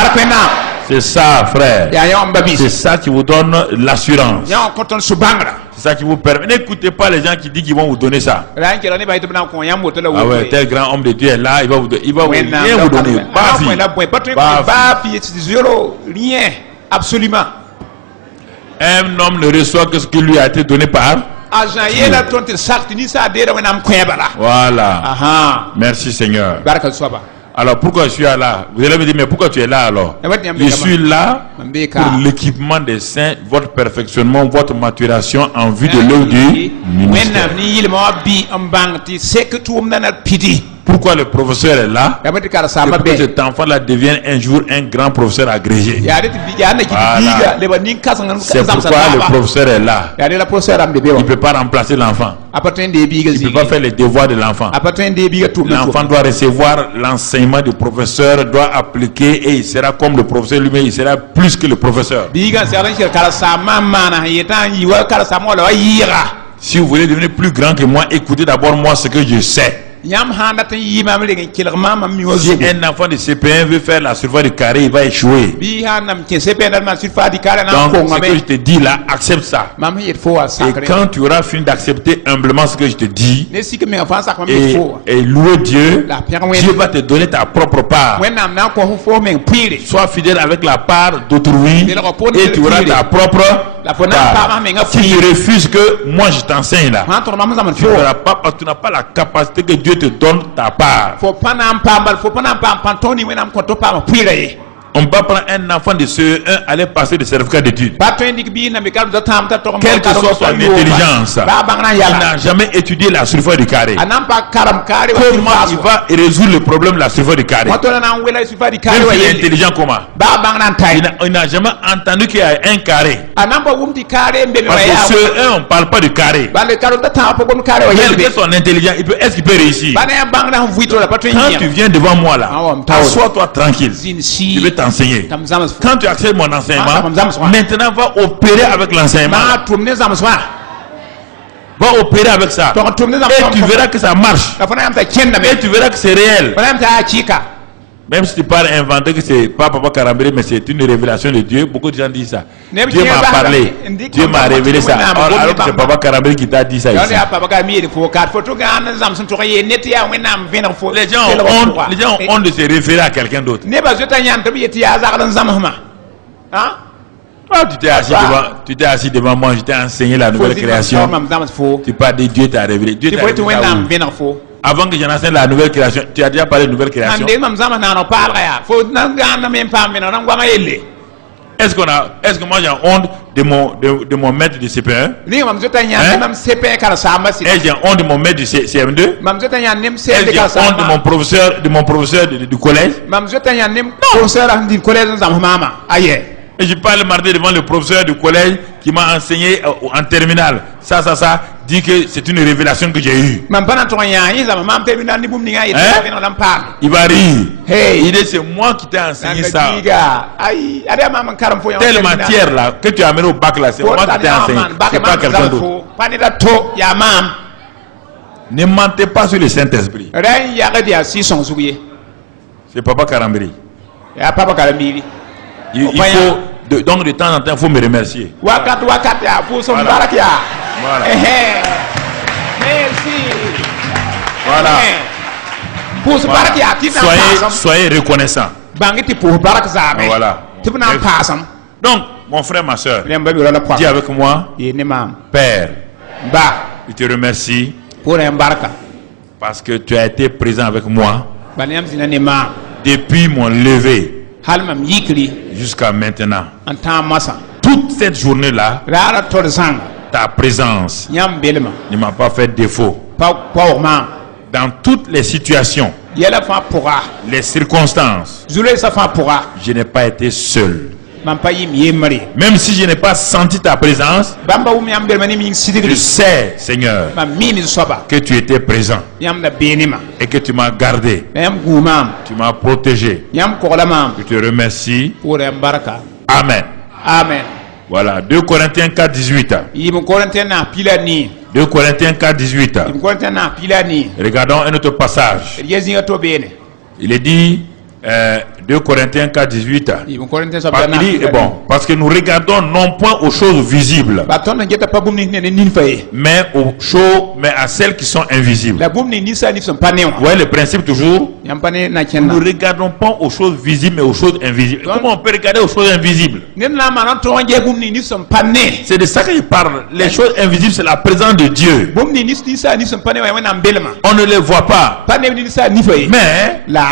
C'est ça, frère. C'est ça qui vous donne l'assurance. C'est ça qui vous permet. N'écoutez pas les gens qui disent qu'ils vont vous donner ça. Ah ouais, tel grand homme de Dieu est là, il va vous rien vous donner. Rien, absolument. Un homme ne reçoit que ce qui lui a été donné par. Voilà. Merci Seigneur. Alors pourquoi je suis là? Vous allez me dire, mais pourquoi tu es là alors? Je suis là pour l'équipement des saints, votre perfectionnement, votre maturation en vue de l'œuvre du ministère. Pourquoi le professeur est là? C'est pour que cet enfant-là devienne un jour un grand professeur agrégé. Voilà. C'est pourquoi le professeur est là. Il ne peut pas remplacer l'enfant. Il ne peut pas faire les devoirs de l'enfant. L'enfant doit recevoir l'enseignement du professeur, doit appliquer et il sera comme le professeur lui-même, il sera plus que le professeur. Si vous voulez devenir plus grand que moi, écoutez d'abord moi ce que je sais. Si un enfant de CP1 veut faire la surface du carré, il va échouer. Donc, ce que je te dis là, accepte ça. Et quand tu auras fini d'accepter humblement ce que je te dis, et louer Dieu, Dieu va te donner ta propre part. Sois fidèle avec la part d'autrui et tu auras ta propre part. Si tu refuses que moi je t'enseigne là, tu n'auras pas parce que tu n'as pas la capacité que Dieu te donne ta part. On ne peut pas prendre un enfant de CE1 aller passer des certificats d'études. Quelle que soit son intelligence, il n'a jamais étudié la surface du carré. Comment il va résoudre le problème de la surface du carré? Même s'il est intelligent comment? Il n'a jamais entendu qu'il y a un carré. Parce que CE1, on ne parle pas du carré. Même que son intelligence, est-ce qu'il peut réussir? Quand tu viens devant moi là, assois-toi tranquille. Je vais t'enseigner. Quand tu acceptes mon enseignement, maintenant va opérer avec l'enseignement. Va opérer avec ça. Et tu verras que ça marche. Et tu verras que c'est réel. Même si tu parles inventé que c'est pas Papa Karambéré, mais c'est une révélation de Dieu, beaucoup de gens disent ça. Dieu m'a parlé, Dieu m'a révélé ça. Alors que c'est Papa Karambéré qui t'a dit ça ici. Les gens ont honte de se référer à quelqu'un d'autre. Tu t'es assis devant moi, je t'ai enseigné la nouvelle création. Tu parles de Dieu t'a révélé. Dieu t'a révélé. Avant que j'enseigne la nouvelle création, tu as déjà parlé de nouvelle création. Est-ce que moi j'ai honte de mon maître du CP1? Est-ce que j'ai honte de mon maître du CM2? Est-ce que j'ai honte de mon professeur du collège? Et je parle mardi devant le professeur du collège qui m'a enseigné en terminale. Ça, dit que c'est une révélation que j'ai eue. Il va rire. Il dit c'est moi qui t'ai enseigné ça. Telle matière là que tu as amené au bac là, c'est moi qui t'ai enseigné. C'est pas quelqu'un d'autre. Ne mentez pas sur le Saint-Esprit. C'est Papa Karambéré. Donc de temps en temps, il faut me remercier. Wakat ya pour son Voilà. barakia. Voilà. Merci. Voilà. Pour ce barakia qui n'a pas Soyez reconnaissants. bangiti pour barak zame. Voilà. Tu peux n'en pas. Donc, mon frère, ma soeur, Lem babi la dis avec moi, Yenema. Père, Ba je te remercie pour un baraka. parce que tu as été présent avec moi Baniam zinanema. depuis mon lever Halmam yikli jusqu'à maintenant. en temps massa. Toute cette journée-là, Rara torzang. ta présence Yam belma. ne m'a pas fait défaut. Power man. Dans toutes les situations, Yela fa pourra. les circonstances, Zule sa fa pourra. je n'ai pas été seul. Mampayim yemari. Même si je n'ai pas senti ta présence, Bamba umi am belmani min je sidigri. sais, Seigneur, Ma mimi soba. que tu étais présent Yam da benima. et que tu m'as gardé, Yam gumam. tu m'as protégé. Yam kolamam. Je te remercie. Pour un baraka. Amen. Amen. Voilà, 2 Corinthiens 4, 18. Yim Corinthiens na pila ni. 2 Corinthiens 4, 18. Yim Corinthiens na pila ni. Regardons un autre passage. Yezinga to bene. Il est dit, 2 Corinthiens 4, 18. Yim Corinthiens sa Il dit, parce que nous regardons non point aux choses visibles, Baton na geta pa bumni ne nin faye. mais à celles qui sont invisibles. La bumni ni sa ni son panewa. Vous voyez le principe toujours? Yam pane na Nous kenna. ne regardons pas aux choses visibles, mais aux choses invisibles. Comment on peut regarder aux choses invisibles? Nen la manan to nge bumni ni son pane. C'est de ça qu'il parle. Les choses invisibles, c'est la présence de Dieu. Bumni ni sa ni son panewa wana mbelma. On ne les voit pas. Pane ni sa ni faye. Mais La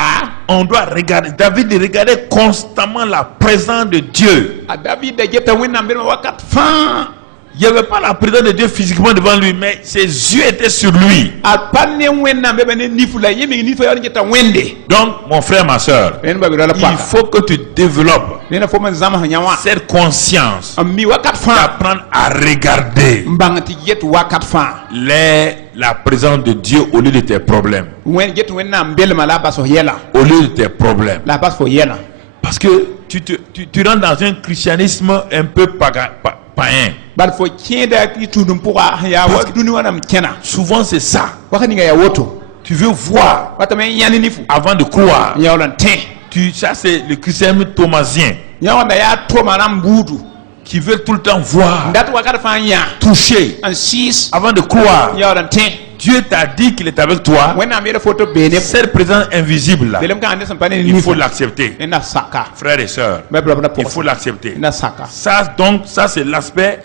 on doit regarder. David regardait constamment la présence de Dieu. a David da geta wena mbelma wakat fan. Il n'y avait pas la présence de Dieu physiquement devant lui, mais ses yeux étaient sur lui. A pane wena mbelma ne ni fula yemi ni faye geta wende. Donc, mon frère, ma soeur, Nen ba bi la il pa. faut que tu développes Nena fo man zama nyawa. cette conscience Mi wakat fan. d'apprendre à regarder Mbangati get wakat fan. la présence de Dieu au lieu de tes problèmes. Wen get wena mbelma la baso yela. Au lieu de tes problèmes. La bas fo yela. Parce que tu rentres dans un christianisme un peu païen. Bal fo kienda ki tudum pourra ya wa duni wana mkena. Souvent, c'est ça. Wakani nga ya woto. Tu veux voir Wata men yani nifu. avant de croire. Ya wala ten. Ça, c'est le christianisme thomasien Ya wanda ya to manam budu. qui veut tout le temps voir, Ndat wakata fan ya. toucher En 6 avant de croire. ya wala ten. Dieu t'a dit qu'il est avec toi. Wena mera photo bene. Cette présence invisible là, Belem ka ande son pane il ni faut l'accepter. Ena saka. Frères et sœurs, Ba bla bla il po. faut l'accepter. Ena saka. Ça c'est l'aspect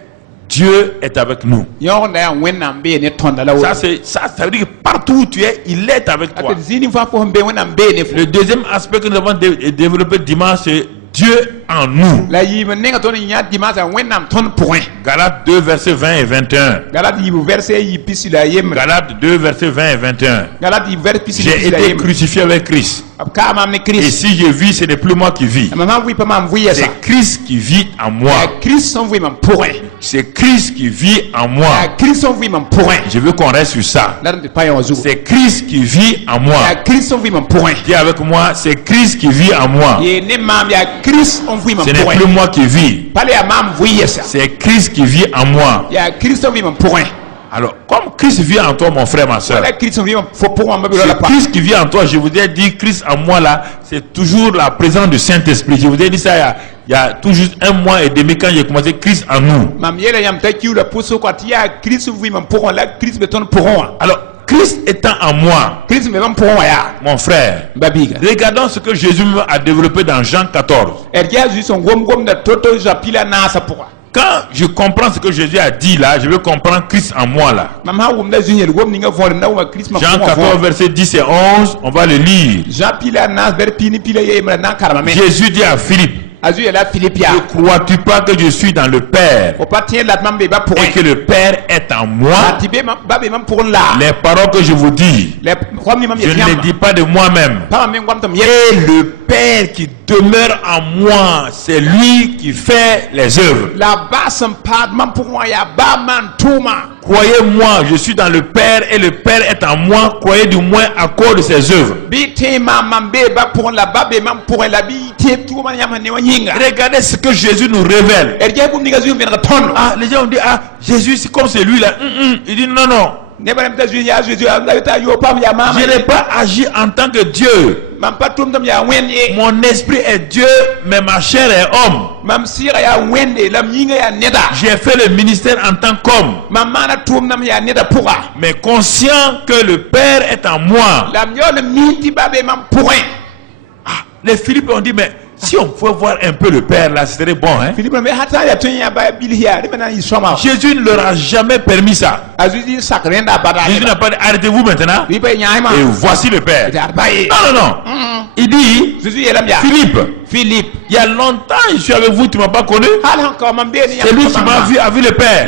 Dieu est avec nous. Ya wanda ya wena mbe ne tonda la wo. Ça veut dire que partout où tu es, il est avec toi. Ate zini fa fo mbe wena mbe ne fo. Le deuxième aspect que nous avons développé dimanche, c'est Dieu en nous. La yima nenga ton nya dimasa wena ton point. Galates 2, versets 20 et 21. Galate yi verset yi pisi la yem. Galates 2, versets 20 et 21. Galate yi verset pisi J'ai la été yem. crucifié avec Christ. Ka mam ne Et Christ. si je vis, ce n'est plus moi qui vis. Maman oui pas mam oui ça. C'est Christ qui vit en moi. Christ son oui mam point. C'est Christ qui vit en moi. Christ son oui mam point. Je veux qu'on reste sur ça. Là ne pas yon zou. C'est Christ qui vit en moi. Christ son oui mam point. Dis avec moi, c'est Christ qui vit en moi. Ye ne mam ya Christ on oui mam Ce n'est point. plus moi qui vis. Pale ya mam oui ça. C'est Christ qui vit en moi. Ya Christ on oui mam point. Alors, comme Christ vit en toi, mon frère, ma soeur, Là Christ on oui mam faut pour moi la c'est pa. Christ qui vit en toi. Je vous ai dit, Christ en moi, là, c'est toujours la présence du Saint-Esprit. Je vous ai dit ça il y a tout juste 1 mois et demi quand j'ai commencé, Christ en nous. Mam yele yam ta ki la poso kwa tia Christ oui mam pour la Christ beton pour. Alors, Christ étant en moi, Christ me mam pour ya. mon frère, Babiga. regardons ce que Jésus a développé dans Jean 14. Ergia ju son gom da toto japila na sa pour. Quand je comprends ce que Jésus a dit là, je veux comprendre Christ en moi là. Mam ha wum da junior gom ninga for na wa Christ ma. Jean 14, versets 10 et 11, on va le lire. Japila na ber pini pila ye ma na karama. Jésus dit à Philippe, Azu ya la Philippia. ne crois-tu pas que je suis dans le Père Au patien la mambe ba pour. et que le Père est en moi? Atibe ba be mam pour la. Les paroles que je vous dis, Les comme ni mam je ne les dis pas de moi-même. Pas même comme Et le Père qui demeure en moi, c'est lui qui fait les œuvres. la basse pas mam pour moi ya ba man tuma. Croyez-moi, je suis dans le Père et le Père est en moi. Croyez du moins à cause de ses œuvres. Bi te mambe ba pour la ba be mam pour la bi te tout man yam ne wanyinga. Regardez ce que Jésus nous révèle. Ergia gum ninga zu venga ton. Ah, les gens ont dit, ah, Jésus, c'est comme c'est lui là. Il dit, non, non. Ne ba ta zu ya Jésus la ta yo pam ya mama. Je n'ai pas agi en tant que Dieu. Mon esprit est Dieu, mais ma chair est homme. J'ai fait le ministère en tant qu'homme, mais conscient que le Père est en moi. Les Philippe ont dit, mais si on pouvait voir un peu le Père là, ce serait bon, hein? Jésus ne leur a jamais permis ça. Jésus n'a pas dit, arrêtez-vous maintenant et voici le Père. Non, non, non. Il dit, Philippe, il y a longtemps je suis avec vous, tu ne m'as pas connu. C'est lui qui m'a vu, a vu le Père.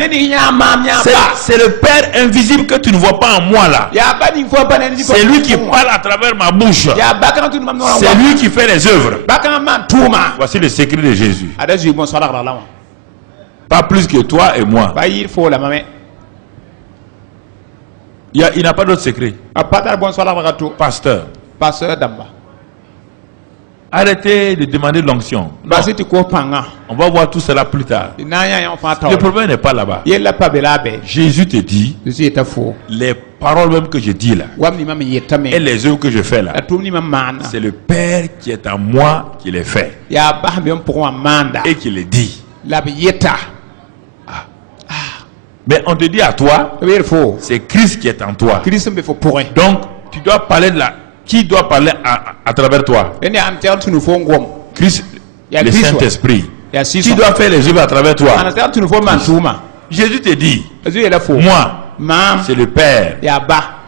C'est le Père invisible que tu ne vois pas en moi là. C'est lui qui parle à travers ma bouche. C'est lui qui fait les œuvres. Voici le secret de Jésus. Pas plus que toi et moi. Il n'a pas d'autre secret. Pasteur. Arrêtez de demander l'onction. On va voir tout cela plus tard. Le problème n'est pas là-bas. Jésus te dit, les paroles même que je dis là, et les œuvres que je fais là, c'est le Père qui est en moi qui les fait. Et qui les dit. Mais on te dit à toi, c'est Christ qui est en toi. Donc, tu dois parler de la... Qui doit parler à travers toi? Christ, le Saint-Esprit. Qui doit faire les œuvres à travers toi? Jésus te dit, moi, c'est le Père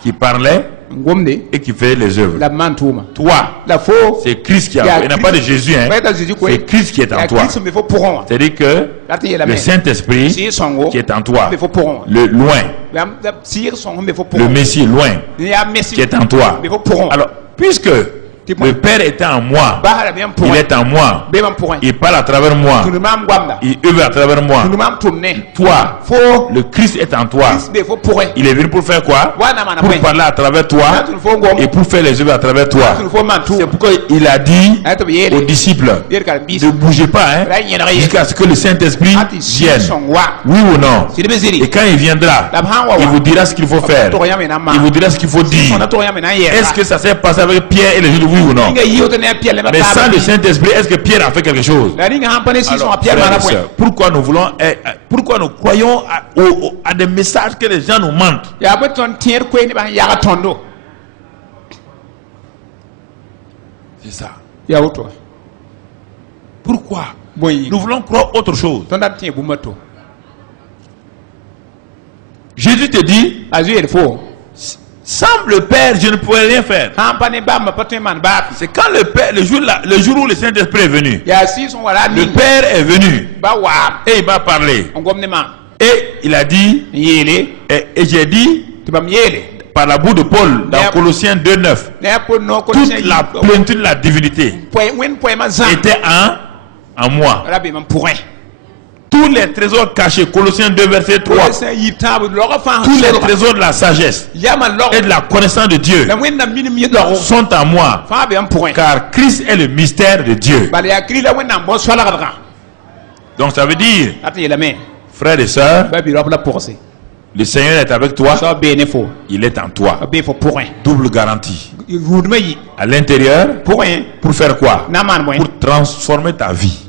qui parlait et qui fait les œuvres. Toi, c'est Christ qui a... Il n'y a pas de Jésus, hein? C'est Christ qui est en toi. C'est-à-dire que le Saint-Esprit qui est en toi, le loin, le Messie loin, qui est en toi. Alors, puisque le Père est en moi, il est en moi, il parle à travers moi, il œuvre à travers moi. Toi, le Christ est en toi. Il est venu pour faire quoi? Pour parler à travers toi et pour faire les œuvres à travers toi. C'est pourquoi il a dit aux disciples, ne bougez pas, hein, jusqu'à ce que le Saint-Esprit vienne. Oui ou non? Et quand il viendra, il vous dira ce qu'il faut faire. Il vous dira ce qu'il faut dire. Est-ce que ça s'est passé avec Pierre et les autres? Oui ou non? Mais sans le Saint-Esprit, est-ce que Pierre a fait quelque chose? Alors, frères et sœurs, pourquoi nous voulons, pourquoi nous croyons à des messages que les gens nous mentent? C'est ça. Pourquoi nous voulons croire autre chose? Jésus te dit, sans le Père, je ne pourrais rien faire. C'est quand le Père, le jour où le Saint-Esprit est venu, le Père est venu et il m'a parlé. Et il a dit, et j'ai dit, par la bouche de Paul, dans Colossiens 2:9, toute la plénitude de la divinité était en moi. Tous les trésors cachés, Colossiens 2 verset 3, tous les trésors de la sagesse et de la connaissance de Dieu sont en moi, car Christ est le mystère de Dieu. Donc ça veut dire, frères et sœurs, le Seigneur est avec toi, il est en toi. Double garantie. À l'intérieur, pour faire quoi? Pour transformer ta vie.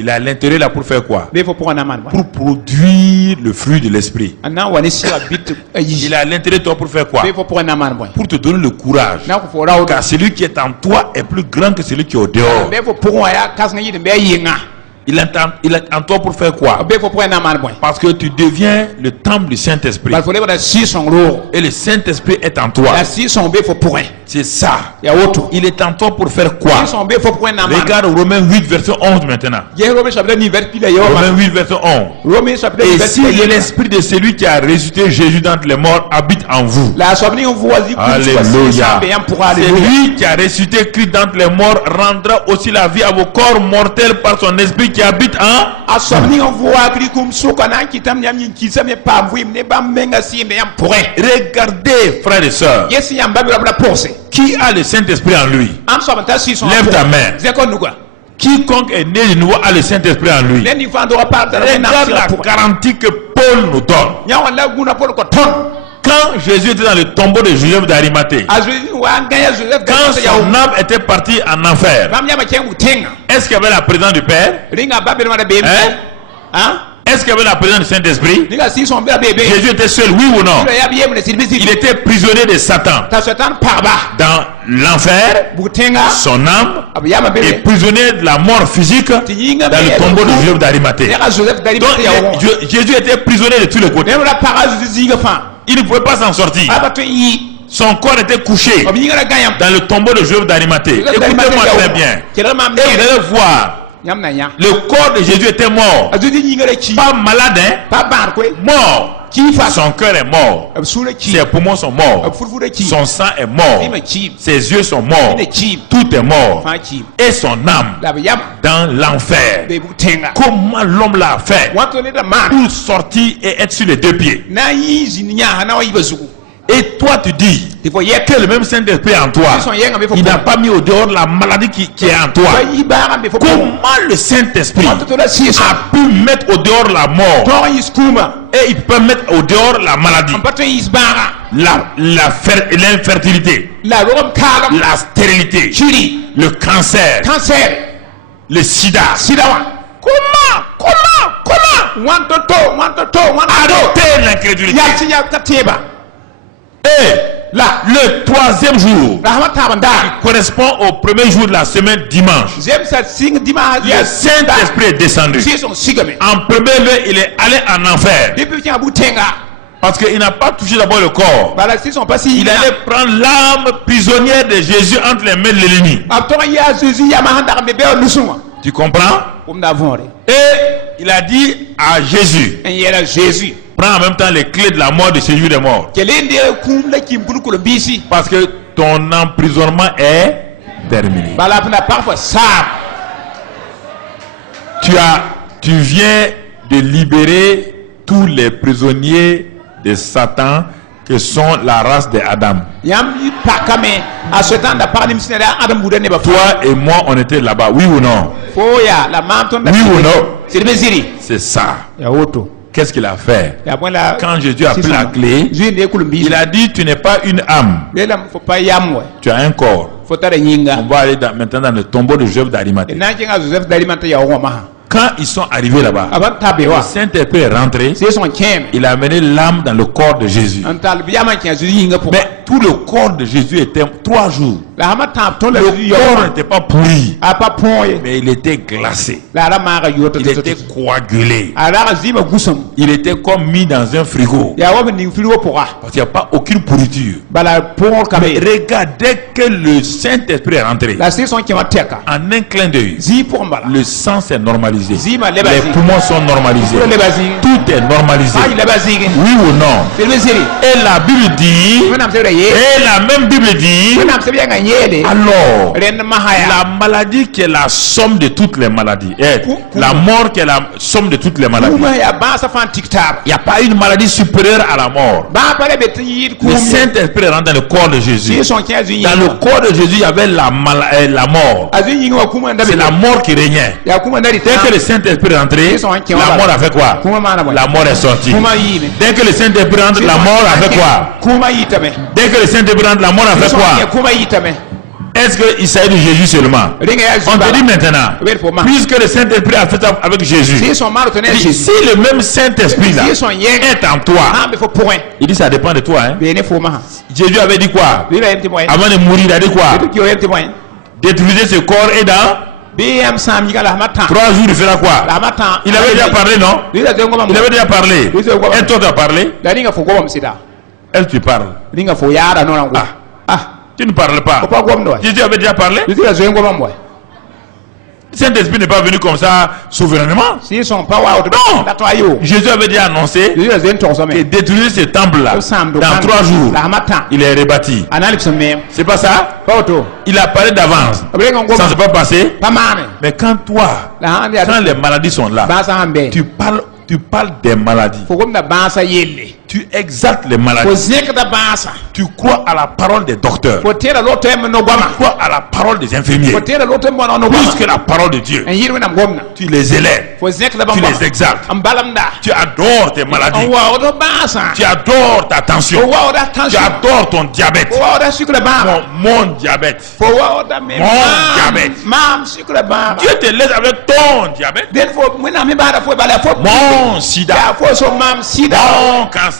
Il est à l'intérieur là pour faire quoi? Pour produire le fruit de l'esprit. Il est à l'intérieur de toi pour faire quoi? Pour te donner le courage. Car celui qui est en toi est plus grand que celui qui est au dehors. Il est en toi pour faire quoi? Parce que tu deviens le temple du Saint-Esprit. Et le Saint-Esprit est en toi. C'est ça. Il est en toi pour faire quoi? Regarde Romains 8 verset 11 maintenant. Romains 8 verset 11. Et si l'esprit de celui qui a ressuscité Jésus d'entre les morts habite en vous. Alléluia. Celui qui a ressuscité Christ d'entre les morts rendra aussi la vie à vos corps mortels par son esprit qui habite en regardez, frères et sœurs, qui a le Saint-Esprit en lui? Lève ta main. Quiconque est né de nouveau a le Saint-Esprit en lui. Regarde la garantie que Paul nous donne. Quand Jésus était dans le tombeau de Joseph d'Arimathée, quand son âme était partie en enfer, est-ce qu'il y avait la présence du Père? Hein? Est-ce qu'il y avait la présence du Saint-Esprit? Jésus était seul, oui ou non? Il était prisonnier de Satan. Dans l'enfer, son âme est prisonnier de la mort physique dans le tombeau de Joseph d'Arimathée. Donc Jésus était prisonnier de tous les côtés. Il ne pouvait pas s'en sortir. Son corps était couché dans le tombeau de Joseph d'Arimathée. Écoutez-moi très bien. Et vous allez voir, le corps de Jésus était mort. Pas malade, hein? Mort. Son cœur est mort. Ses poumons sont morts. Son sang est mort. Ses yeux sont morts. Tout est mort. Et son âme dans l'enfer. Comment l'homme l'a fait pour sortir et être sur les deux pieds? Et toi tu dis que le même Saint-Esprit en toi, il n'a pas mis au dehors la maladie qui est en toi. Comment le Saint-Esprit a pu mettre au dehors la mort et il peut mettre au dehors la maladie, l'infertilité, la stérilité, le cancer, le sida? Comment arrêtez l'incrédulité. Et là, le troisième jour, qui correspond au premier jour de la semaine, dimanche, le Saint-Esprit est descendu. En premier lieu, il est allé en enfer. Parce qu'il n'a pas touché d'abord le corps. Il allait prendre l'âme prisonnière de Jésus entre les mains de l'ennemi. Tu comprends? Et il a dit à Jésus, prends en même temps les clés de la mort de celui des morts. Parce que ton emprisonnement est terminé. Tu viens de libérer tous les prisonniers de Satan que sont la race de Adam. Toi et moi, on était là-bas, oui ou non? Oui ou non? C'est ça. Qu'est-ce qu'il a fait? Quand Jésus a pris la clé, il a dit, tu n'es pas une âme, tu as un corps. On va aller maintenant dans le tombeau de Joseph d'Arimathée. Quand ils sont arrivés là-bas, le Saint-Esprit est rentré. Il a amené l'âme dans le corps de Jésus. Mais tout le corps de Jésus était 3 jours. Le corps n'était pas pourri, mais il était glacé. Il était coagulé. Il était comme mis dans un frigo. Parce qu'il n'y a pas aucune pourriture. Mais regarde, dès que le Saint-Esprit est rentré, en un clin d'œil, le sang s'est normalisé. Les poumons sont normalisés. Tout est normalisé. Oui ou non? Et la Bible dit, et la même Bible dit, alors la maladie qui est la somme de toutes les maladies, et la mort qui est la somme de toutes les maladies, il n'y a pas une maladie supérieure à la mort. Le Saint-Esprit rentre dans le corps de Jésus. Dans le corps de Jésus, il y avait la mort. C'est la mort qui régnait. Dès que le Saint-Esprit est rentré, la mort a fait quoi? La mort est sortie. Dès que le Saint-Esprit rentre, la mort a fait quoi? Dès que le Saint-Esprit rentre, la mort a fait quoi? Est-ce qu'il s'agit de Jésus seulement? On te dit maintenant, puisque le Saint-Esprit a fait avec Jésus, si le même Saint-Esprit là est en toi, il dit ça dépend de toi. Hein? Jésus avait dit quoi? Avant de mourir, il a dit quoi? Détruisez ce corps et dans 3 jours, il fera quoi? Il avait déjà parlé, non? Il avait déjà parlé. Et toi, tu as parlé? Elle, tu parles. Tu ne parles pas. Jésus avait déjà parlé. Saint-Esprit n'est pas venu comme ça souverainement. Non. Jésus avait déjà annoncé que détruire ce temple-là dans 3 jours, il est rebâti. C'est pas ça? Il a parlé d'avance. Ça ne s'est pas passé. Mais quand toi, quand les maladies sont là, tu parles tu parles des maladies. Tu exaltes les maladies. Tu crois à la parole des docteurs. Tu crois à la parole des infirmiers. Plus que la parole de Dieu. Tu les élèves. Tu les exaltes. Tu adores tes maladies. Tu adores ta tension. Tu adores ton diabète. Mon diabète. Dieu te laisse avec ton diabète. Mon sida. Mon cancer.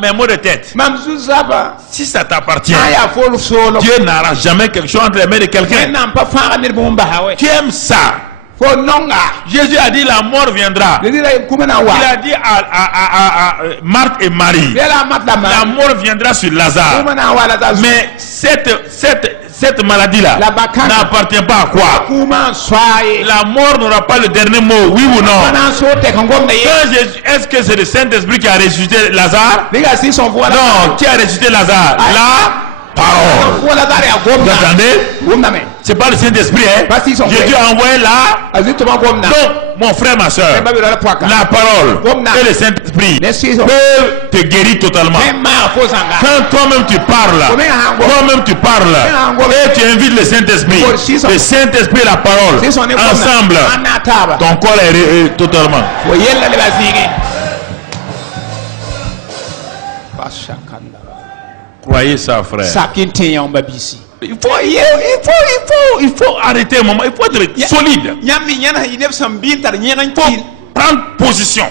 Mes maux de tête. Si ça t'appartient, Dieu n'aura jamais quelque chose entre les mains de quelqu'un. Tu aimes ça. Jésus a dit la mort viendra. Il a dit à Marthe et Marie, la mort viendra sur Lazare. Mais cette maladie-là n'appartient pas à quoi? La mort n'aura pas le dernier mot, oui ou non? Est-ce que c'est le Saint-Esprit qui a ressuscité Lazare? Non, qui a ressuscité Lazare? La parole. Vous entendez? C'est pas le Saint-Esprit, hein? Jésus a envoyé là. Donc, mon frère, ma soeur, la parole et le Saint-Esprit peuvent te guérir totalement. Quand toi-même tu parles, et tu invites le Saint-Esprit et la parole, ensemble, ton corps est totalement. Croyez ça, frère. Il faut arrêter un moment. Il faut être solide. Il faut prendre position.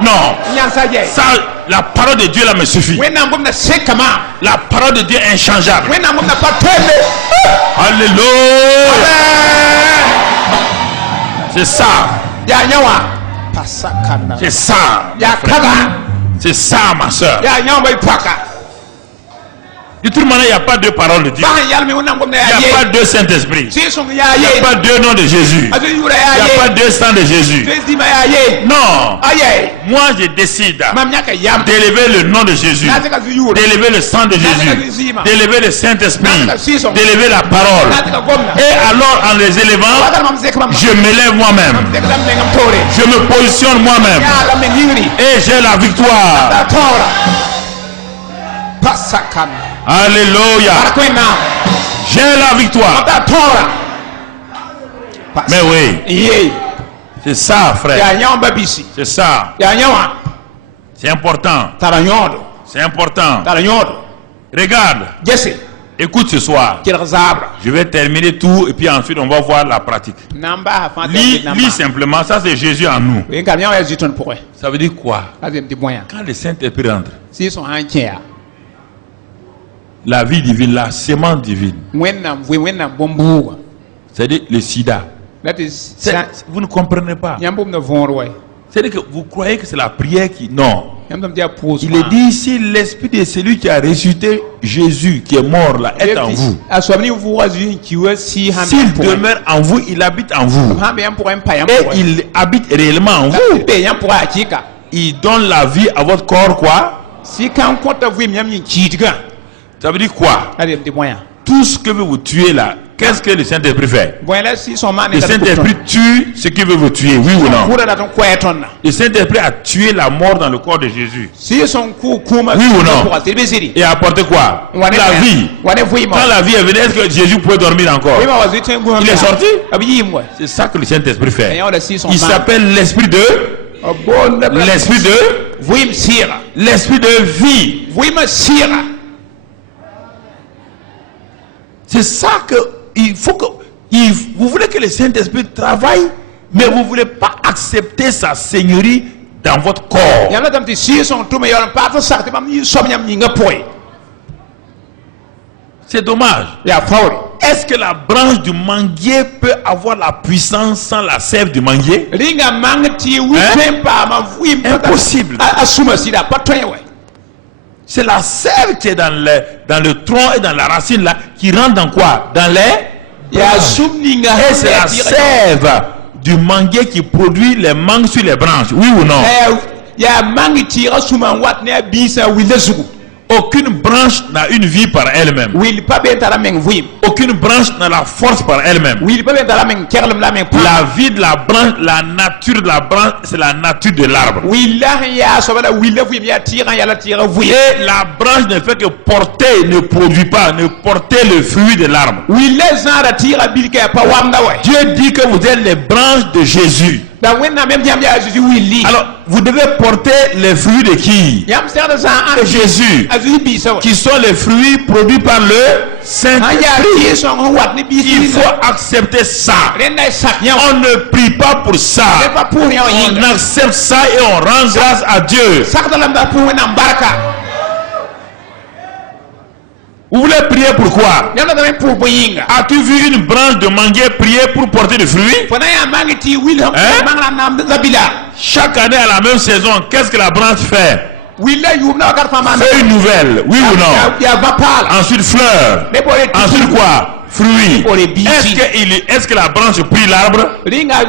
Non. Ça, la parole de Dieu là me suffit. La parole de Dieu est inchangeable. Alléluia. C'est ça. C'est ça. C'est ça, ma soeur. De toute manière, il n'y a pas deux paroles de Dieu. Il n'y a pas deux Saint-Esprit. Il n'y a pas deux noms de Jésus. Il n'y a pas deux sangs de Jésus. Non. Moi, je décide d'élever le nom de Jésus, d'élever le sang de Jésus, d'élever le Saint-Esprit, d'élever la parole. Et alors, en les élevant, je m'élève moi-même. Je me positionne moi-même. Et j'ai la victoire. Alléluia. J'ai la victoire. Mais oui. C'est ça, frère. C'est ça. C'est important. C'est important. Regarde. Écoute ce soir. Je vais terminer tout et puis ensuite on va voir la pratique. Lis simplement. Ça c'est Jésus en nous. Ça veut dire quoi? Quand le Saint-Esprit rentre, la vie divine, la sémence divine, c'est-à-dire le sida. Vous ne comprenez pas. C'est-à-dire que vous croyez que c'est la prière qui... Non. Il est dit ici, l'esprit de celui qui a ressuscité Jésus, qui est mort là, est en vous. S'il demeure en vous, il habite en vous. Et il habite réellement en vous. Il donne la vie à votre corps, quoi? Ça veut dire quoi? Tout ce que veut vous tuer là, qu'est-ce que le Saint-Esprit fait? Le Saint-Esprit tue ce qui veut vous tuer, oui ou non? Le Saint-Esprit a tué la mort dans le corps de Jésus. Oui ou non? Et a apporté quoi? La vie. Quand la vie est venue, est-ce que Jésus pouvait dormir encore? Il est sorti. C'est ça que le Saint-Esprit fait. Il s'appelle l'esprit de... L'esprit de vie. C'est ça que il faut que vous voulez que le Saint-Esprit travaille, mais vous ne voulez pas accepter sa seigneurie dans votre corps. C'est dommage. Est-ce que la branche du manguier peut avoir la puissance sans la sève du manguier? Impossible. C'est la sève qui est dans le tronc et dans la racine là, qui rentre dans quoi? Dans les... Et c'est la sève du manguier qui produit les mangues sur les branches, oui ou non? Aucune branche n'a une vie par elle-même. Aucune branche n'a la force par elle-même. La vie de la branche, la nature de la branche, c'est la nature de l'arbre. Et la branche ne fait que porter, ne produit pas, ne porter le fruit de l'arbre. Dieu dit que vous êtes les branches de Jésus. Alors, vous devez porter les fruits de qui? De Jésus, qui sont les fruits produits par le Saint-Esprit. Il faut accepter ça. On ne prie pas pour ça. On accepte ça et on rend grâce à Dieu. Vous voulez prier pourquoi? As-tu vu une branche de manguier prier pour porter des fruits? Chaque année à la même saison, qu'est-ce que la branche fait? Fait une nouvelle, oui ou non? Ensuite fleur. Ensuite quoi? Fruits. Est-ce que la branche prie l'arbre? À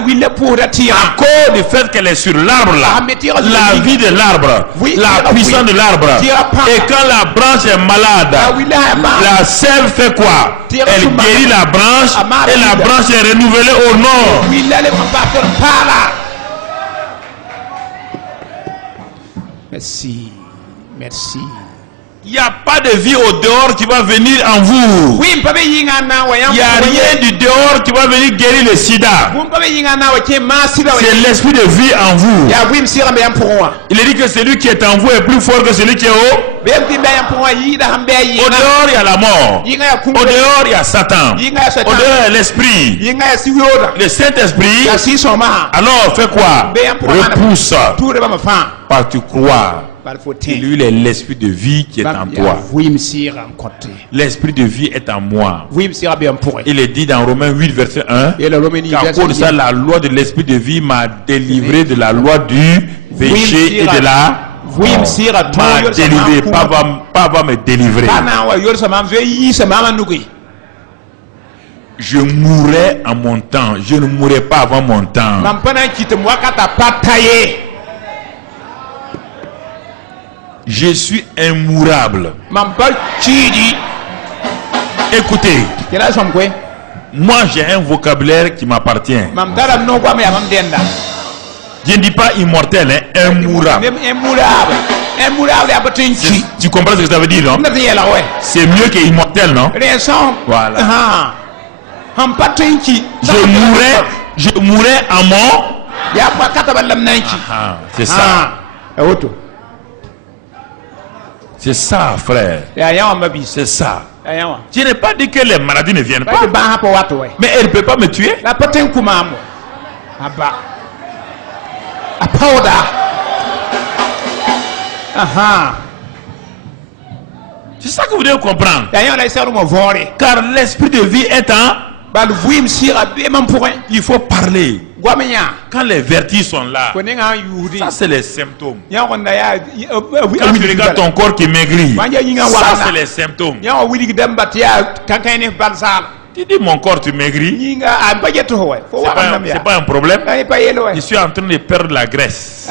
cause du fait qu'elle est sur l'arbre là, la vie de l'arbre, la puissance de l'arbre. Et quand la branche est malade, la sève fait quoi? Elle guérit la branche et la branche est renouvelée au nord. Merci. Merci. Il n'y a pas de vie au dehors qui va venir en vous. Il n'y a rien du dehors qui va venir guérir le sida. C'est l'esprit de vie en vous. Il est dit que celui qui est en vous est plus fort que celui qui est au dehors, il y a la mort. Au dehors, il y a Satan. Au dehors, il y a l'esprit. Le Saint-Esprit. Alors, fais quoi? Repousse. Parce que tu crois. Et lui, il est l'esprit de vie qui est en toi. L'esprit de vie est en moi. Il est dit dans Romains 8, verset 1, qu'à cause de ça, la loi de l'esprit de vie m'a délivré de la loi du péché et de la mort. M'a délivré, pas va me délivrer. Je mourrai en mon temps. Je ne mourrai pas avant mon temps. Je suis immourable. Écoutez, moi j'ai un vocabulaire qui m'appartient. Je ne dis pas immortel, hein, immourable. Tu comprends ce que ça veut dire, non? C'est mieux que immortel, non? Voilà. Je mourrai en mon. C'est ça. C'est ça, frère. C'est ça. Je n'ai pas dit que les maladies ne viennent pas. Mais elles ne peuvent pas me tuer. C'est ça que vous devez comprendre. Car l'esprit de vie est en. Il faut parler. Quand les vertiges sont là, ça c'est les symptômes. Quand tu regardes ton corps qui maigrit, ça c'est les symptômes. Tu dis mon corps tu maigris, c'est pas un problème. Je suis en train de perdre la graisse.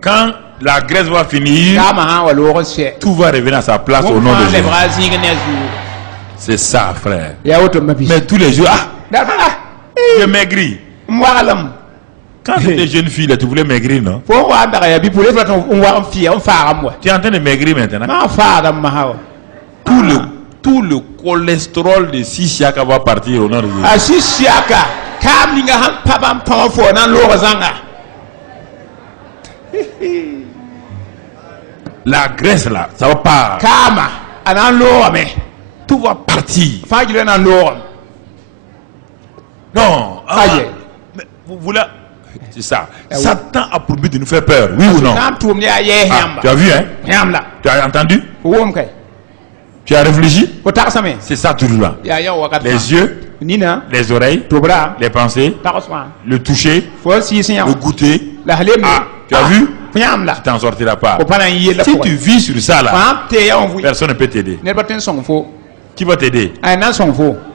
Quand la graisse va finir, tout va revenir à sa place au nom de Jésus. C'est ça, frère. Mais tous les jours, je maigris. Quand tu étais jeune fille, tu voulais maigrir, non? Tu es en train de maigrir maintenant. Tout le cholestérol de Sisiaka va partir au nom de Jésus. La graisse là, ça va pas. Tout va partir. Non. Mais vous là, c'est ça. Satan a pour but de nous faire peur, oui ou non? Tu as vu, hein? Tu as entendu? Tu as réfléchi? C'est ça toujours là. Les yeux, les oreilles, les pensées, le toucher, le goûter. Tu as vu? Tu t'en sortiras pas. Si tu vis sur ça là, personne ne peut t'aider. Qui va t'aider?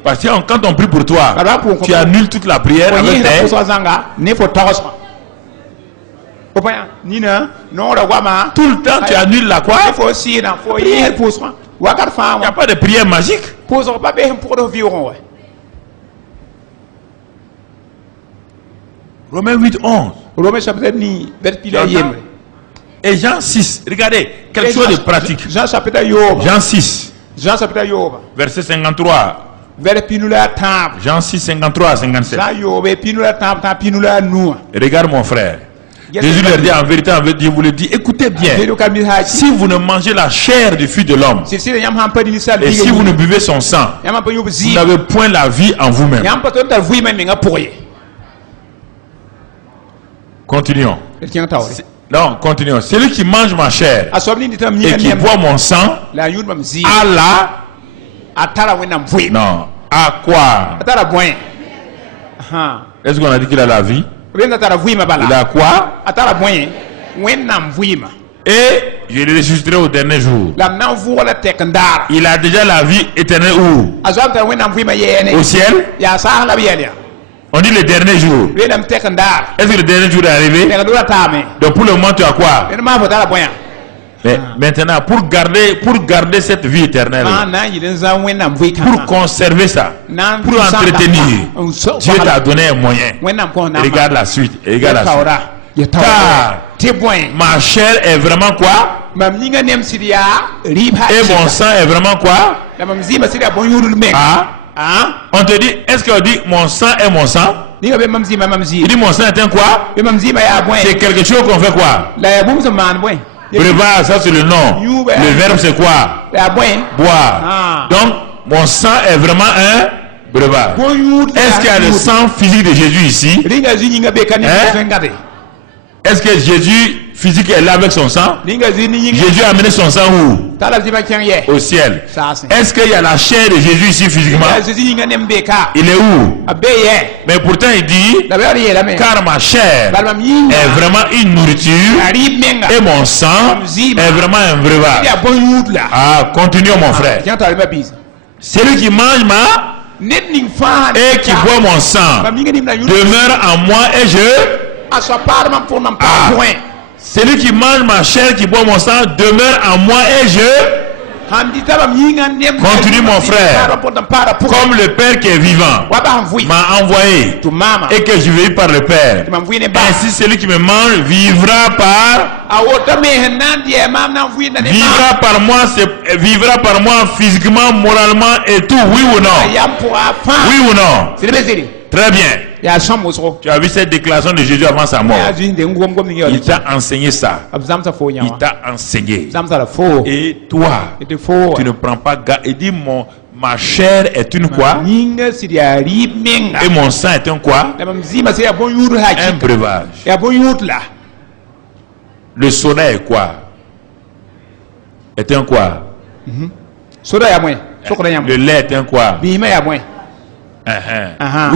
Parce que quand on prie pour toi, tu annules toute la prière avec tes... Opa nina non la wama. Tout le temps, tu annules la quoi? Il faut aussi dans faut y pour soi. Wakar Il n'y a femme. pas de prière magique. Pose pas bien pour le vivre. Romains 8, 11. Romains chapitre ni vers pile yemre. Et Jean 6, regardez, quelque chose de pratique. Jean chapitre Yob. Jean 6, Jean chapitre Yob. verset 53. Vers pinula table. Jean 6, 53 à 57. Jean Yob pinula table ta pinula nous. Regarde mon frère. Jésus leur dit en vérité, je vous le dis, écoutez bien. Si vous ne mangez la chair du Fils de l'homme, et si vous ne buvez son sang, vous n'avez point la vie en vous-même. Continuons. Non, continuons. Celui qui mange ma chair et qui boit mon sang, a la... Non. À quoi? Est-ce qu'on a dit qu'il a la vie? Il a quoi? Et je le ressusciterai au dernier jour. Il a déjà la vie éternelle où? Au ciel? On dit le dernier jour. Est-ce que le dernier jour est arrivé? Donc pour le moment tu as quoi? Mais maintenant pour garder cette vie éternelle, pour conserver ça, pour entretenir, Dieu t'a donné un moyen. Regarde la suite. Regarde la suite. Car ma chair est vraiment quoi? Et mon sang est vraiment quoi? Ah? On te dit, est-ce qu'on dit mon sang est mon sang? Il dit mon sang est un quoi? C'est quelque chose qu'on fait quoi? Breuvage, ça c'est le nom. Le verbe c'est quoi? Boire. Donc mon sang est vraiment un breuvage. Est-ce qu'il y a le sang physique de Jésus ici? Est-ce que Jésus physique est là avec son sang? Jésus a amené son sang où? Au ciel. Est-ce qu'il y a la chair de Jésus ici physiquement? Il est où? Mais pourtant il dit, car ma chair est vraiment une nourriture et mon sang est vraiment un breuvage. Ah, continuons mon frère. Celui qui mange et qui boit mon sang demeure en moi et je... Celui qui mange ma chair, qui boit mon sang, demeure en moi et je... Continue mon frère. Comme le Père qui est vivant m'a envoyé et que je vis par le Père, ainsi celui qui me mange vivra par moi physiquement, moralement et tout. Oui ou non? Oui ou non? Très bien. Tu as vu cette déclaration de Jésus avant sa mort. Il t'a enseigné ça. Il t'a enseigné. Et toi, tu ne prends pas garde. Il dit ma chair est une quoi? Et mon sang est un quoi? Un breuvage. Le soleil est quoi? Est un quoi? Le lait est un quoi? Oui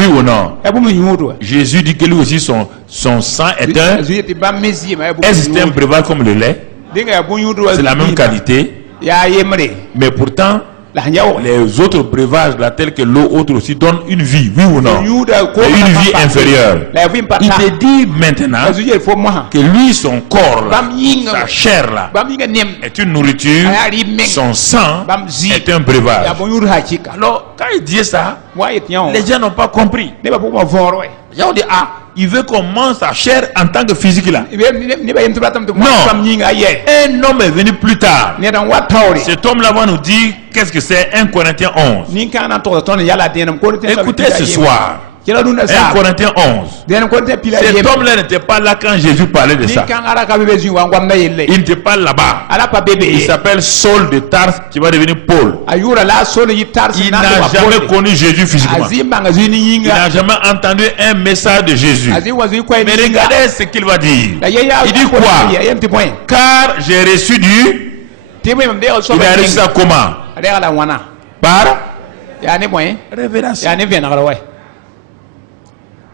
ou non? Jésus dit que lui aussi son sang est un... Est-ce que c'est un breuvage comme le lait? C'est la même qualité. Mais pourtant, les autres breuvages là, tels que l'eau autre aussi, donnent une vie, oui ou non? Et une vie inférieure. Il te dit maintenant que lui, son corps là, sa chair là, est une nourriture, son sang est un breuvage. Alors, quand il dit ça, les gens n'ont pas compris. Les gens ont dit, ah, il veut qu'on mange sa chair en tant que physique là. Non, un homme est venu plus tard. Cet homme là va nous dire qu'est-ce que c'est 1 Corinthiens 11. Écoutez ce soir. 1 Corinthiens 11. Cet homme-là n'était pas là quand Jésus parlait de ça. Il n'était pas là-bas. Il s'appelle Saul de Tarse qui va devenir Paul. Il n'a jamais connu Jésus physiquement. Il n'a jamais entendu un message de Jésus. Mais regardez ce qu'il va dire. Il dit quoi? Car j'ai reçu du... Il a reçu ça comment? Par révélation.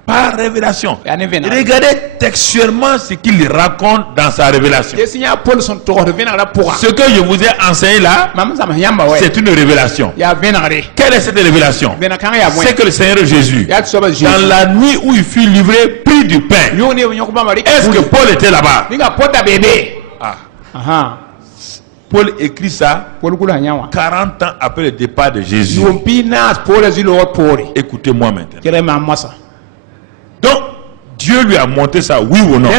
par révélation. Ya ne vena. Regardez textuellement ce qu'il raconte dans sa révélation. Yesinya Paul son to vena la pour. Ce que je vous ai enseigné là, c'est une révélation. Ya vena re. Quelle est cette révélation? Vena kan ya C'est que le Seigneur Jésus, dans la nuit où il fut livré, prit du pain. Est-ce que Paul était là-bas? Ah. Paul écrit ça 40 ans après le départ de Jésus. Écoutez-moi maintenant. Donc, Dieu lui a montré ça, oui ou non?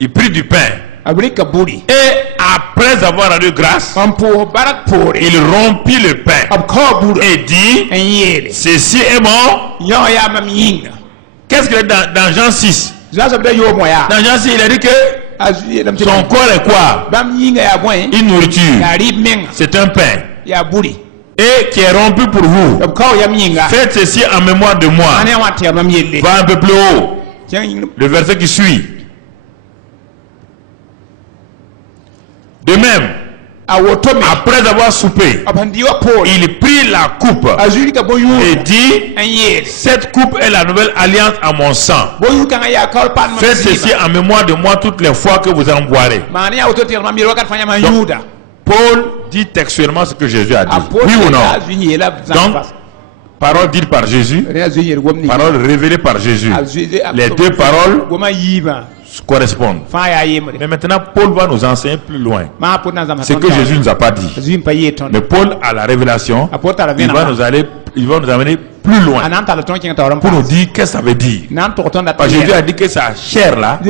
Il prit du pain. Et après avoir rendu grâce, il rompit le pain et dit, ceci est mon. Qu'est-ce qu'il y a dans Jean 6? Dans Jean 6, il a dit que son corps est quoi? Une nourriture. C'est un pain. Et qui est rompu pour vous. Faites ceci en mémoire de moi. Va un peu plus haut. Le verset qui suit. De même, après avoir soupé, il prit la coupe et dit, cette coupe est la nouvelle alliance à mon sang. Faites ceci en mémoire de moi toutes les fois que vous en boirez. Donc, Paul dit textuellement ce que Jésus a dit. Oui ou non? Donc, parole dite par Jésus, parole révélée par Jésus. Les deux paroles correspondent. Mais maintenant, Paul va nous enseigner plus loin ce que Jésus ne nous a pas dit. Mais Paul, à la révélation, il va nous amener plus loin pour nous dire qu'est-ce que ça veut dire. Parce que Jésus a dit que sa chair là,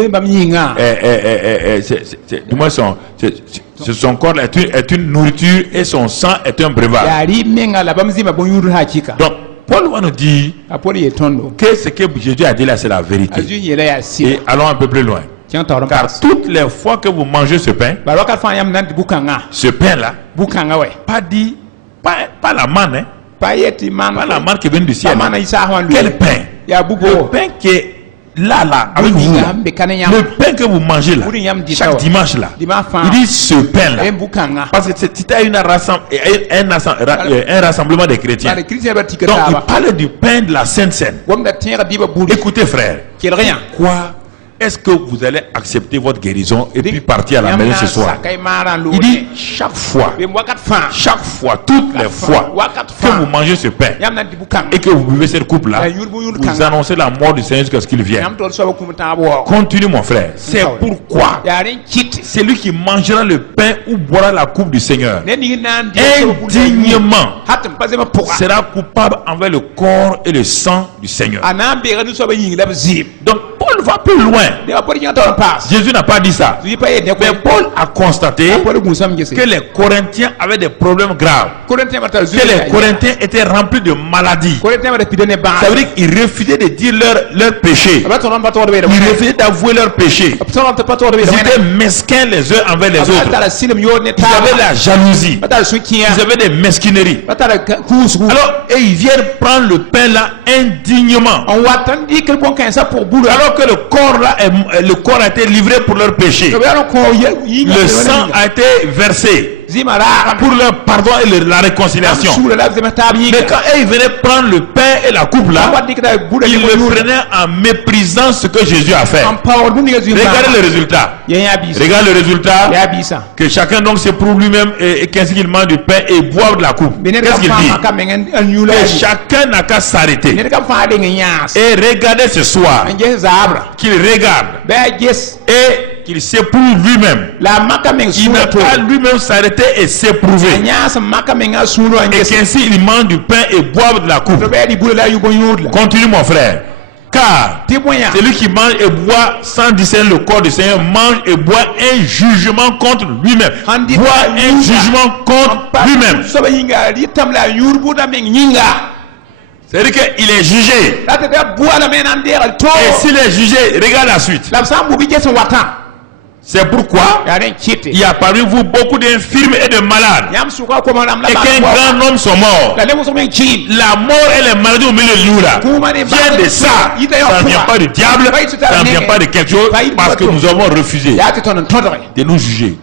son corps est une nourriture et son sang est un breuvage. Donc, Paul va nous dire que ce que Jésus a dit là, c'est la vérité. Et allons un peu plus loin. Car toutes les fois que vous mangez ce pain, là, pas la manne, pas la manne qui vient du ciel. Quel pain? Le pain qui est là, avec vous. Le pain que vous mangez là, chaque dimanche là, il dit ce pain là. Parce que c'était un rassemblement des chrétiens. Donc il parle du pain de la Sainte Seine. Écoutez frère, quoi est-ce que vous allez accepter votre guérison et puis partir à la maison ce soir? Il dit chaque fois, toutes les fois que vous mangez ce pain et que vous buvez cette coupe là, vous annoncez la mort du Seigneur jusqu'à ce qu'il vienne. Continue mon frère. C'est pourquoi celui qui mangera le pain ou boira la coupe du Seigneur indignement sera coupable envers le corps et le sang du Seigneur. Donc Paul va plus loin. Jésus n'a pas dit ça. Mais Paul a constaté que les Corinthiens avaient des problèmes graves. Que les Corinthiens étaient remplis de maladies. Ça veut dire qu'ils refusaient de dire leurs péchés. Ils refusaient d'avouer leurs péchés. Ils étaient mesquins les uns envers les autres. Ils avaient la jalousie. Ils avaient des mesquineries. Alors, et ils viennent prendre le pain là indignement. Alors que le corps a été livré pour leur péché. Le sang a été versé pour leur pardon et la réconciliation. Mais quand ils venaient prendre le pain et la coupe là, ils le prenaient en méprisant ce que Jésus a fait. Regardez le résultat. Regarde le résultat. Que chacun donc s'éprouve lui-même et qu'ainsi qu'il mange du pain et boive de la coupe. Qu'est-ce qu'il dit? Que chacun n'a qu'à s'arrêter et regarder ce soir. Qu'il regarde et qu'il s'éprouve lui-même. Il n'a pas lui-même s'arrêter et s'éprouver. Et qu'ainsi il mange du pain et boive de la coupe. Continue mon frère. Car celui qui mange et boit sans discerner le corps du Seigneur mange et boit un jugement contre lui-même. Boit un jugement contre lui-même. C'est-à-dire qu'il est jugé. Et s'il est jugé, regarde la suite. C'est pourquoi il y a parmi vous beaucoup d'infirmes et de malades. Et qu'un grand nombre sont morts. La mort et les maladies au milieu de nous là viennent de ça. Ça ne vient pas du diable, ça ne vient pas de quelque chose, parce que nous avons refusé de nous juger.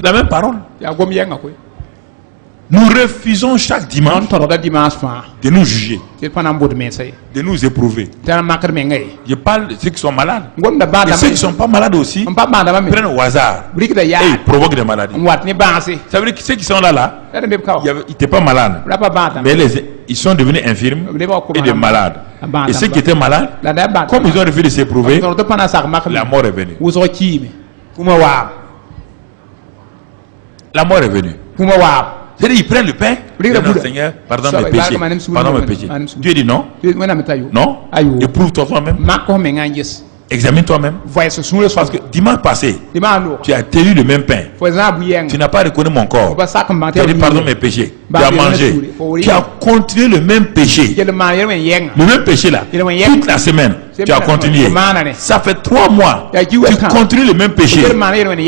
C'est la même parole. ya gom yenga ko Nous refusons chaque dimanche non to dimanche fa de nous juger, c'est pas n'importe mais ça de nous éprouver. tan makar me ngay Je parle de ceux qui sont malades. gom da ba Et da ceux qui ne sont pas malades aussi on pas ba da me prennent au hasard brik da ya et ils provoquent des maladies. wat ni ba si Ça veut dire que ceux qui sont là, da be kaw ils n'étaient pas malades. la pas ba da Mais ils sont devenus infirmes et des malades. Et ceux qui étaient malades, la da ba comme ils ont refusé de s'éprouver, to pana sak mak la mort est venue. wo so ki me kuma wa La mort est venue. kuma wa C'est-à-dire, ils prennent le pain. Oui, Non, oui. Seigneur, pardonne Ça mes va, péchés. il va, Pardonne mes madame, péchés. madame, Dieu dit non. wena metayo Non. ayo Éprouve-toi toi-même. makko me ngangis Examine toi-même. voyez ce sont le Parce que dimanche passé, dimando tu as tenu le même pain. faut ça bu yenga Tu n'as pas reconnu mon corps. ba sak Tu mbaté as dit pardonne mes péchés. Tu as mangé. Tu as continué le même péché. le man yer yenga Le même péché là. Toute la semaine, tu as continué. Ça fait 3 mois. Tu continues le même péché.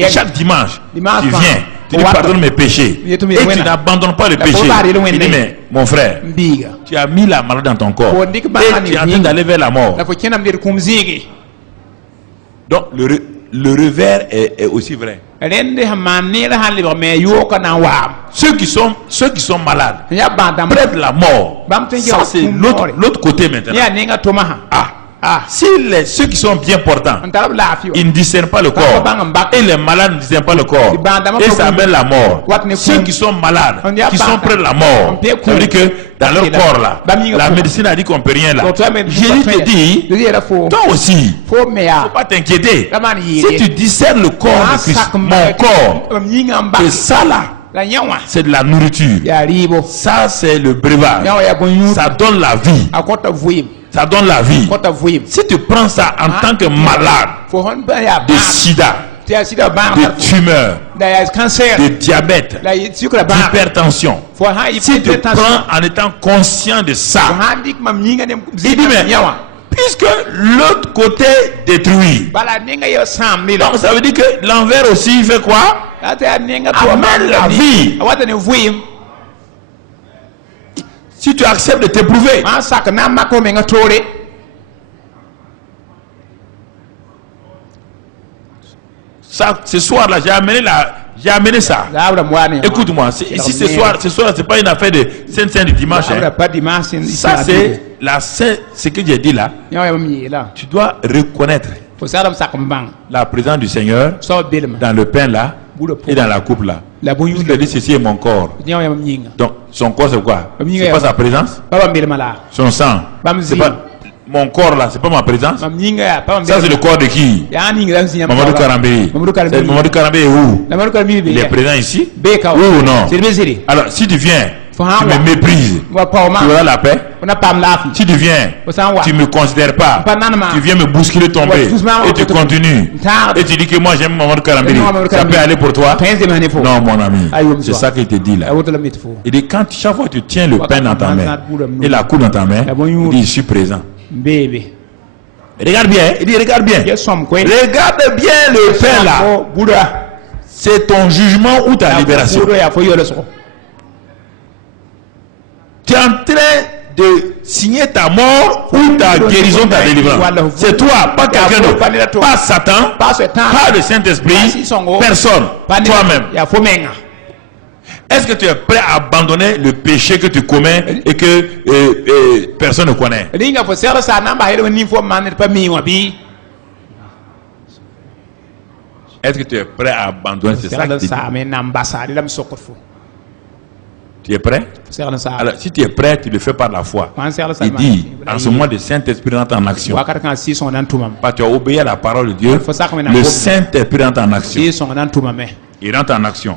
Chaque dimanche, tu viens. Tu dis pardonne mes péchés. Et tu n'abandonnes pas le péché. Tu dis mais mon frère, tu as mis la maladie dans ton corps. Et tu es en train d'aller vers la mort. Donc le revers est aussi vrai. Ceux qui sont malades prennent la mort. Ça c'est l'autre côté maintenant. Si ceux qui sont bien portants, ils ne discernent pas le corps, et les malades ne discernent pas le corps, et ça amène la mort. Ceux qui sont malades, qui sont près de la mort, ça veut dire que dans leur corps là, la médecine a dit qu'on ne peut rien là. Jésus te dit, toi aussi, il ne faut pas t'inquiéter. Si tu discernes le corps de Christ, mon corps, que ça là, c'est de la nourriture. Ça c'est le breuvage. Ça donne la vie. Ça donne la vie. Si tu prends ça en tant que malade de sida, de tumeur, de diabète, d'hypertension, si tu prends en étant conscient de ça, il dit mais puisque l'autre côté détruit, donc ça veut dire que l'envers aussi il fait quoi? Amène la vie. Si tu acceptes de t'éprouver, ça, ce soir-là, j'ai amené ça. Écoute-moi, ici ce soir, c'est pas une affaire de Saint-Saint du dimanche. Ça, c'est ce que j'ai dit là. Tu dois reconnaître la présence du Seigneur dans le pain là et dans la coupe là. Il dit ceci est mon corps. Donc son corps c'est quoi? C'est pas sa présence. Son sang. C'est pas mon corps là, c'est pas ma présence. Ça c'est le corps de qui? Mamadou Karambé. Mamadou Karambé est où? Il est présent ici? Oui ou non? Alors si tu viens, tu me méprises, tu auras la paix. Si tu viens, tu ne me considères pas, tu viens me bousculer, tomber, et tu continues, et tu dis que moi j'aime Mamadou Karambé, ça peut aller pour toi? Non mon ami, c'est ça qu'il te dit là. Il dit quand chaque fois tu tiens le pain dans ta main et la coupe dans ta main, il dit je suis présent. Regarde bien, il dit regarde bien. Regarde bien le pain là. C'est ton jugement ou ta libération. Tu es en train de signer ta mort ou ta guérison, ta délivrance. C'est toi, pas quelqu'un d'autre. Pas Satan, pas le Saint-Esprit, personne, toi-même. Est-ce que tu es prêt à abandonner le péché que tu commets et que personne ne connaît? Est-ce que tu es prêt à abandonner? C'est ça que tu es prêt? Alors, si tu es prêt, tu le fais par la foi. Il dit, en ce moment, le Saint-Esprit rentre en action. Pas tu as obéi à la parole de Dieu, le Saint-Esprit rentre en action. Il rentre en action.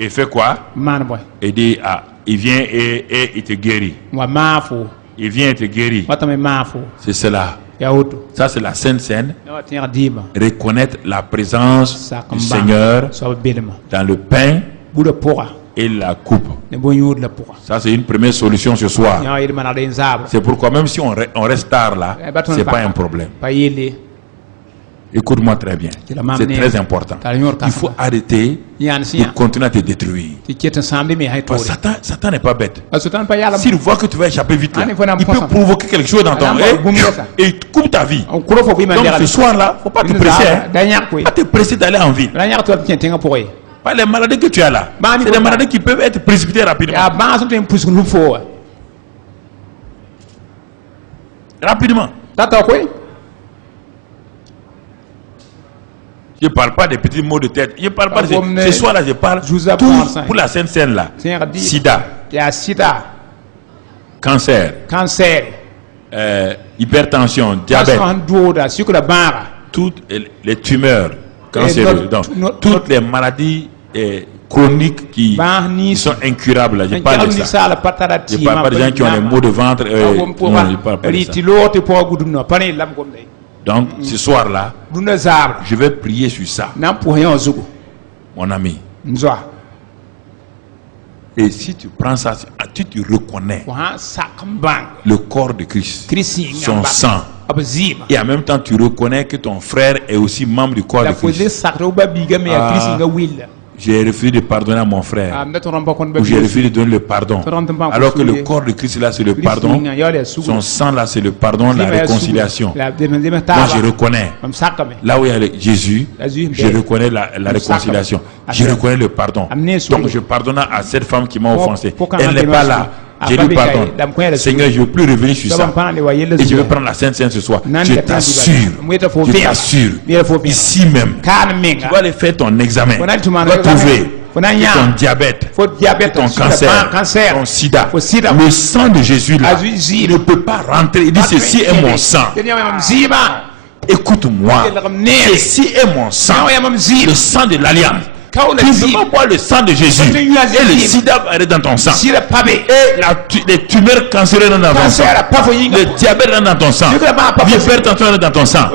Il fait quoi? Il dit, il vient et il te guérit. Il vient et te guérit. C'est cela. Ça, c'est la Sainte Seine. Reconnaître la présence du Seigneur dans le pain et la coupe. Ça c'est une première solution ce soir. C'est pourquoi même si on reste tard là, c'est pas un problème. Écoute-moi très bien. C'est très important. Il faut arrêter de continuer à te détruire. Parce que Satan n'est pas bête. S'il voit que tu vas échapper vite là, il peut provoquer quelque chose dans ton et il coupe ta vie. Donc ce soir là, faut pas te presser. Pas te presser d'aller en ville. Pas les maladies que tu as là. C'est des maladies qui peuvent être précipitées rapidement. Rapidement. Je ne parle pas des petits maux de tête. Je ne parle pas de ce soir-là, je parle tout pour la Sainte Seine là. Sida. Cancer. Hypertension, diabète. Toutes les tumeurs cancéreuses. Donc, toutes les maladies chroniques qui sont incurables. Là. Je parle de ça. Je ne parle pas des gens qui ont les maux de ventre. Non, je parle pas de ça. Donc, ce soir-là, je vais prier sur ça. Mon ami. Et si tu prends ça, tu te reconnais le corps de Christ, son sang. Et en même temps, tu reconnais que ton frère est aussi membre du corps de Christ. J'ai refusé de pardonner à mon frère. Ou j'ai refusé de donner le pardon. Alors que le corps de Christ là, c'est le pardon. Son sang là, c'est le pardon, la réconciliation. Moi, je reconnais. Là où il y a Jésus, je reconnais la réconciliation. Je reconnais le pardon. Donc, je pardonne à cette femme qui m'a offensé. Elle n'est pas là. Je lui pardonne. Seigneur, je ne veux plus revenir sur ça. Et je vais prendre la Sainte Seine ce soir. Je t'assure, ici même, tu vas aller faire ton examen. Tu vas trouver ton diabète, ton cancer, ton sida. Le sang de Jésus là ne peut pas rentrer. Il dit ceci est mon sang. Écoute-moi, ceci est mon sang, le sang de l'alliance. Tu ne peux pas boire le sang de Jésus et le sida va aller dans ton sang. Et les tumeurs cancéreuses dans ton sang. Le diabète dans ton sang. L'hypertension dans ton sang.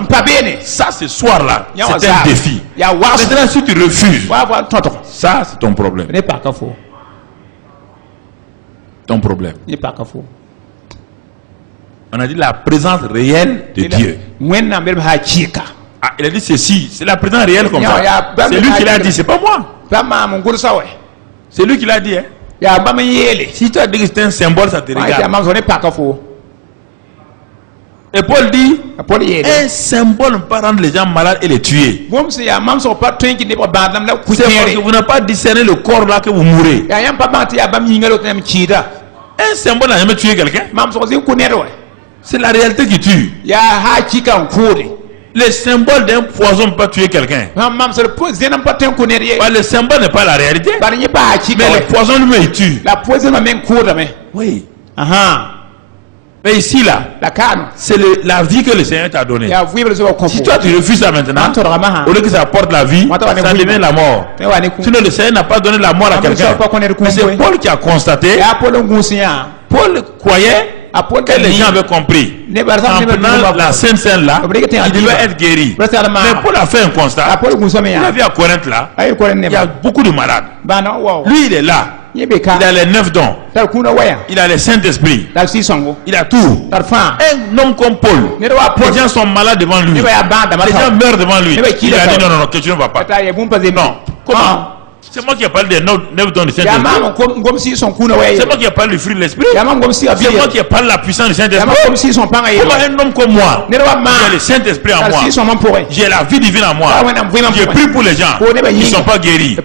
Ça, ce soir-là, c'est un défi. Maintenant, si tu refuses, ça, c'est ton problème. Ton problème. On a dit la présence réelle de Dieu. Ah, il a dit ceci, c'est la présence réelle comme ça. C'est lui qui l'a dit, c'est pas moi. C'est lui qui l'a dit. Hein. Si tu as dit que c'est un symbole, ça te regarde. Et Paul dit, un symbole ne peut pas rendre les gens malades et les tuer. C'est parce que vous n'avez pas discerné le corps là que vous mourrez. Un symbole n'a jamais tué quelqu'un. C'est la réalité qui tue. Le symbole d'un poison ne peut pas tuer quelqu'un. Le symbole n'est pas la réalité. Mais le poison lui-même tue. Oui. Mais ici là, c'est la vie que le Seigneur t'a donnée. Si toi tu refuses ça maintenant, au lieu que ça apporte la vie, ça devient la mort. Sinon le Seigneur n'a pas donné la mort à quelqu'un. Mais c'est Paul qui a constaté. Paul croyait que les gens avaient compris. En prenant la Sainte Seine là, il devait être guéri. Mais Paul a fait un constat. Il a vu à Corinthe là, il y a beaucoup de malades. Lui il est là. Il a les 9 dons. Il a le Saint-Esprit. Il a tout. Un homme comme Paul, les gens sont malades devant lui. Les gens meurent devant lui. Il a dit non, que tu ne vas pas. Non. Comment? C'est moi qui ai parlé des 9 dons du Saint-Esprit. C'est moi qui ai parlé du fruit de l'Esprit. C'est moi qui ai parlé de la puissance du Saint-Esprit. Comment un homme comme moi, j'ai le Saint-Esprit en moi, j'ai la vie divine en moi, j'ai pris pour les gens, ils ne sont pas guéris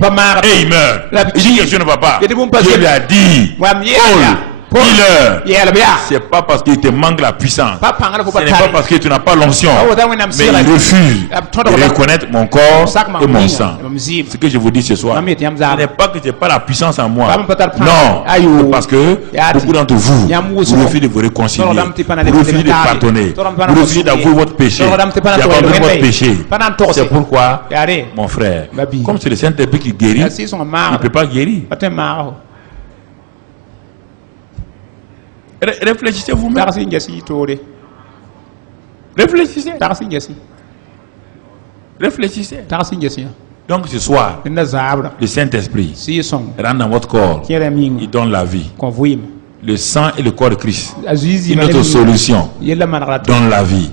et ils meurent. Il dit que je ne vais pas. Je lui ai dit, c'est pas parce qu'il te manque la puissance. Ce n'est pas parce que tu n'as pas l'onction. Mais il refuse de reconnaître mon corps et mon sang. Ce que je vous dis ce soir, ce n'est pas que tu n'as pas la puissance en moi. Non, parce que beaucoup d'entre vous, vous refusez de vous réconcilier. Vous refusez de pardonner. Vous refusez d'avouer votre péché. D'abandonner votre péché. C'est pourquoi, mon frère, comme c'est le Saint-Esprit qui guérit, il ne peut pas guérir. Réfléchissez vous-même. Réfléchissez. Réfléchissez. Donc ce soir, le Saint-Esprit rentre dans votre corps. Il donne la vie. Le sang et le corps de Christ. Une autre solution donne la vie.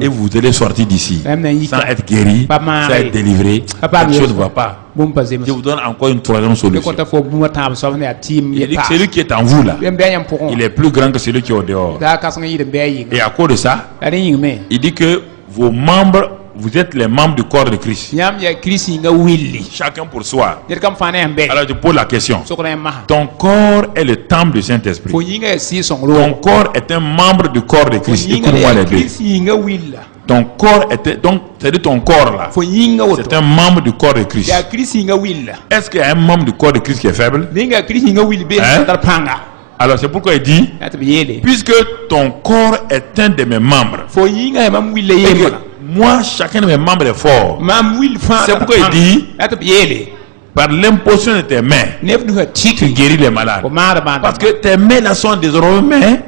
Et vous allez sortir d'ici sans être guéri, sans être délivré. Quelque chose ne va pas. Je vous donne encore une troisième solution. Il dit que celui qui est en vous là, il est plus grand que celui qui est au dehors. Et à cause de ça, il dit que vos membres, vous êtes les membres du corps de Christ. Yam ya Christ nga willi. Chacun pour soi. Yer kam fane ambe. Alors je pose la question. Sokra maha. Ton corps est le temple du Saint-Esprit. Fo yinga si son Ton ro. corps est un membre du corps de Christ. Écoute-moi les deux. Christ nga willa. Ton corps était donc c'est-à-dire ton corps là. Fo yinga woto. C'est un membre du corps de Christ. Ya Christ nga willa. Est-ce qu'il y a un membre du corps de Christ qui est faible? Ninga Christ nga willi be tar panga. Alors c'est pourquoi il dit, puisque ton corps est un de mes membres, et que moi chacun de mes membres est fort, c'est pourquoi il dit, par l'imposition de tes mains, tu guéris les malades. Parce que tes mains là sont désormais mes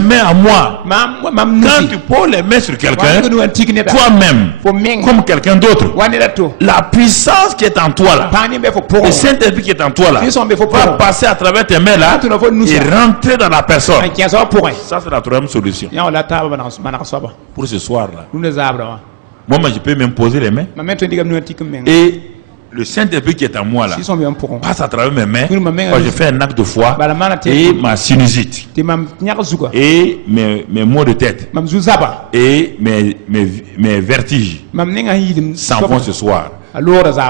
mains à moi. Quand tu poses les mains sur quelqu'un, toi-même, comme quelqu'un d'autre, la puissance qui est en toi là, le Saint-Esprit qui est en toi là, va passer à travers tes mains là et rentrer dans la personne. Ça c'est la troisième solution. Pour ce soir là, moi je peux même poser les mains et le Saint-Esprit qui est en moi là passe à travers mes mains quand je fais un acte de foi et ma sinusite et mes maux de tête et mes vertiges s'en vont ce soir.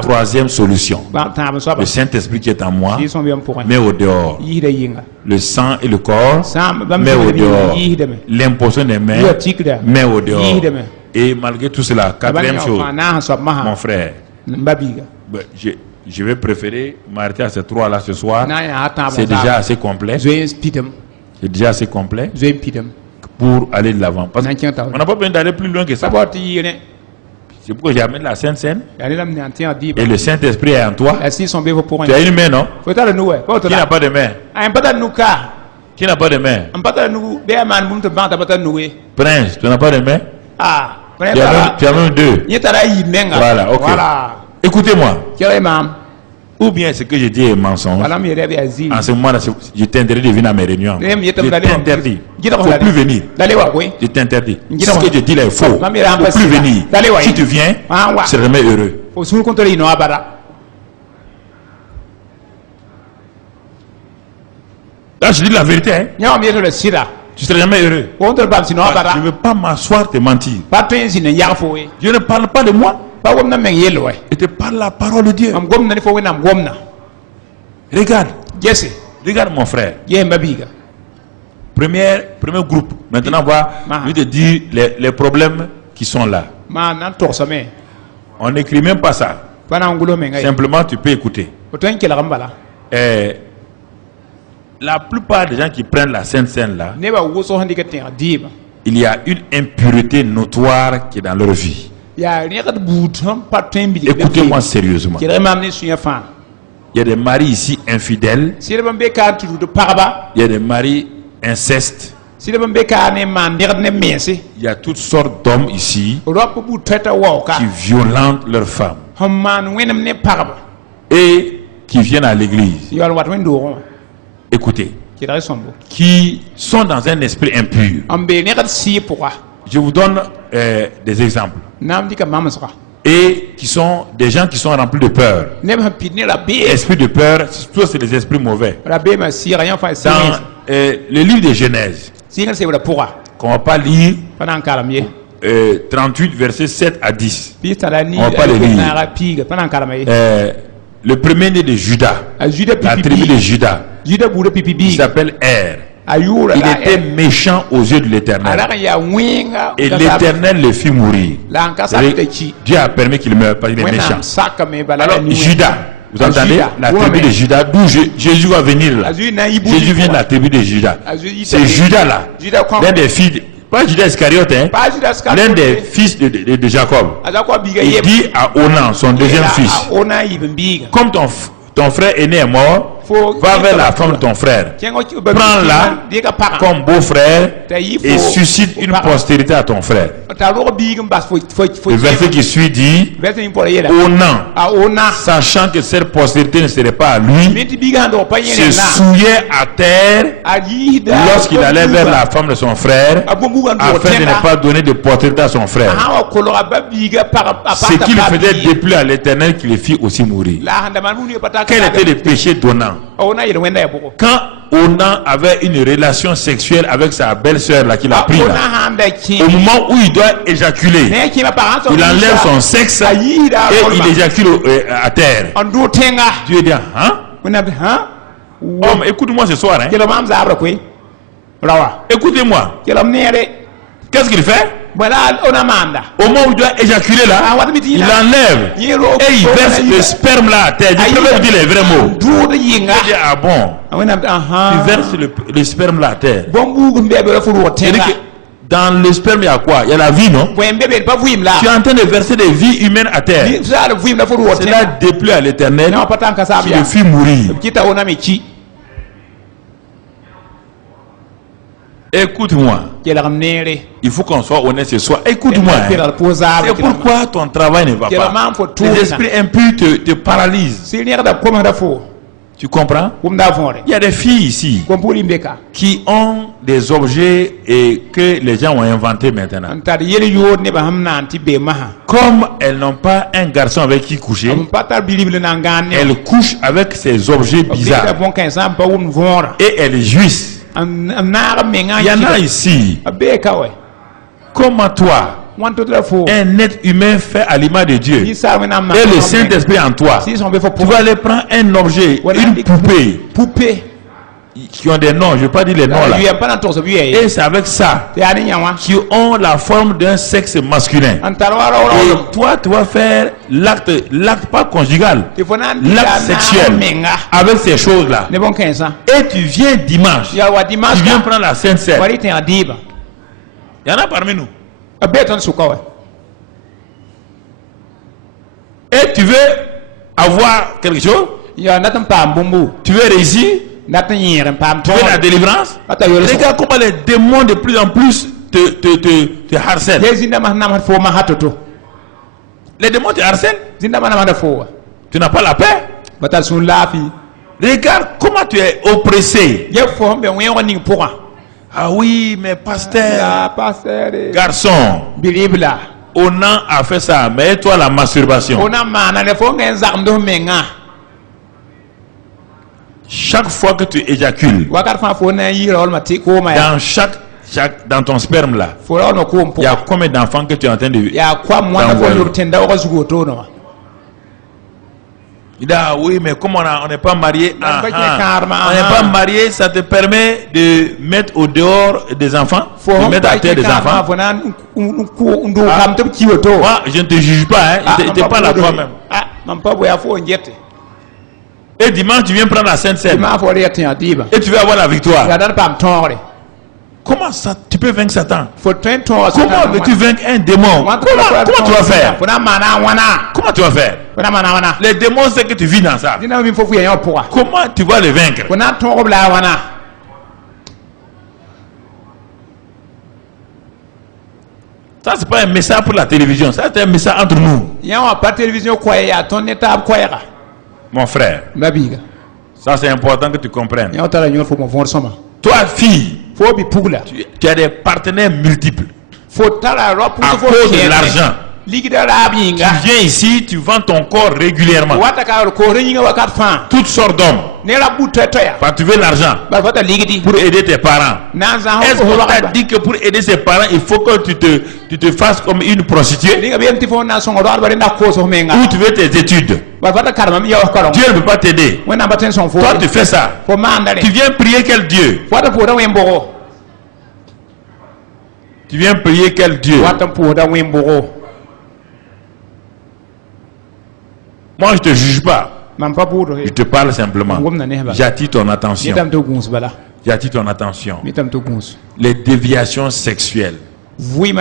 Troisième solution, le Saint-Esprit qui est en moi met au dehors le sang et le corps, met au dehors l'imposition des mains, met au dehors. Et malgré tout cela, quatrième chose, mon frère, je vais préférer m'arrêter à ces trois là ce soir. C'est déjà assez complet. C'est déjà assez complet pour aller de l'avant. Parce qu'on n'a pas besoin d'aller plus loin que ça. C'est pourquoi j'ai amené la Sainte Seine. Et le Saint-Esprit est en toi. Tu as une main, non? Qui n'a pas de main? Qui n'a pas de main? Prince, tu n'as pas de main? Tu as même deux. Voilà, ok. Écoutez-moi. Ou bien ce que je dis est mensonge. En ce moment-là, je t'interdis de venir à mes réunions. Je t'interdis. Il ne faut plus venir. Je t'interdis. Ce que je dis là est faux. Il ne faut plus venir. Si tu viens, je serai jamais heureux. Là, je dis la vérité. Hein? Tu ne seras jamais heureux. Je ne veux pas m'asseoir te mentir. Je ne parle pas de moi. Et te parle la parole de Dieu. Regarde. Regarde mon frère. Premier groupe. Maintenant, on va te dire les problèmes qui sont là. On n'écrit même pas ça. Simplement, tu peux écouter. La plupart des gens qui prennent la Sainte Seine là, il y a une impureté notoire qui est dans leur vie. Écoutez-moi sérieusement. Il y a des maris ici infidèles. Il y a des maris incestes. Il y a toutes sortes d'hommes ici qui violentent leurs femmes et qui viennent à l'église. Écoutez, qui sont dans un esprit impur. Je vous donne des exemples. Et qui sont des gens qui sont remplis de peur. Esprit de peur, tous c'est des esprits mauvais. Dans le livre de Genèse, qu'on ne va pas lire, 38 versets 7 à 10. On ne va pas le lire. Le premier-né de Judas, la tribu de Judas, il s'appelle Er. Il était méchant aux yeux de l'Éternel. Et l'Éternel le fit mourir. Dieu a permis qu'il meure parce qu'il est méchant. Alors Judas, vous entendez? La tribu de Judas, d'où Jésus va venir là. Jésus vient de la tribu de Judas. C'est Judas là, l'un des fils, pas Judas Iscariote, hein? L'un des fils de Jacob. Il dit à Onan, son deuxième fils, comme ton frère aîné est mort, va vers la femme de ton frère, prends-la comme beau-frère et suscite une postérité à ton frère. Le verset qui suit dit, Onan, sachant que cette postérité ne serait pas à lui, se souillait à terre lorsqu'il allait vers la femme de son frère afin de ne pas donner de postérité à son frère. Ce qu'il faisait déplu à l'Éternel qui le fit aussi mourir. Quel était le péché d'Onan? Onan. Quand Onan avait une relation sexuelle avec sa belle-sœur là qu'il a pris là, au moment où il doit éjaculer, il enlève son sexe et il éjacule à terre. Dieu dit, hein? Homme, écoute-moi ce soir, hein? Écoutez-moi. Qu'est-ce qu'il fait? Au moment où il doit éjaculer là, il enlève et il verse le sperme là à terre. Je préfère dire les vrais mots. Il dit, ah bon, tu verses le sperme là à terre. C'est-à-dire que dans le sperme il y a quoi? Il y a la vie, non? Tu es en train de verser des vies humaines à terre. Cela déplut à l'Éternel qui le fit mourir. Écoute-moi. Il faut qu'on soit honnête ce soir. Écoute-moi. C'est pourquoi ton travail ne va pas. Les esprits impurs te paralysent. Tu comprends? Il y a des filles ici qui ont des objets et que les gens ont inventés maintenant. Comme elles n'ont pas un garçon avec qui coucher, elles couchent avec ces objets bizarres et elles jouissent. Il y en a ici. Comment toi, un être humain fait à l'image de Dieu, et le Saint-Esprit en toi, tu vas aller prendre un objet, une poupée, qui ont des noms, je ne vais pas dire les noms là, et c'est avec ça qui ont la forme d'un sexe masculin. Et toi, tu vas faire l'acte pas conjugal, l'acte sexuel avec ces choses là. Et tu viens dimanche, tu viens prendre la Sainte Seine. Il y en a parmi nous. Et tu veux avoir quelque chose, tu veux réussir, tu veux la délivrance. Regarde comment les démons de plus en plus te harcèlent. Les démons te harcèlent. Tu n'as pas la paix. Regarde comment tu es oppressé. Ah oui, mais pasteur, garçon, Onan a fait ça, mais toi la masturbation. Chaque fois que tu éjacules, dans ton sperme là, il y a combien d'enfants que tu es en train de il dit, ah oui, mais comme on n'est pas marié, on n'est pas marié, ça te permet de mettre au dehors des enfants, de mettre à terre des enfants. Moi, je ne te juge pas, hein, tu n'es pas là toi-même. Et dimanche, tu viens prendre la Sainte Seine. Et tu veux avoir la victoire. Comment ça, tu peux vaincre Satan? Comment veux-tu vaincre un démon? Comment tu vas faire? Comment tu vas faire? Les démons, c'est que tu vis dans ça. Comment tu vas les vaincre? Ça, c'est pas un message pour la télévision. Ça, c'est un message entre nous. Mon frère, ça c'est important que tu comprennes. Toi, fille, tu as des partenaires multiples à cause de l'argent. Tu viens ici, tu vends ton corps régulièrement. Toutes sortes d'hommes. Parce que tu veux l'argent pour aider tes parents. Est-ce qu'on t'a dit que pour aider ses parents, il faut que tu te fasses comme une prostituée? Ou tu veux tes études? Dieu ne peut pas t'aider. Toi, tu fais ça. Tu viens prier quel Dieu? Tu viens prier quel Dieu? Moi, je ne te juge pas. Je te parle simplement. J'attire ton attention. J'attire ton attention. Les déviations sexuelles. Il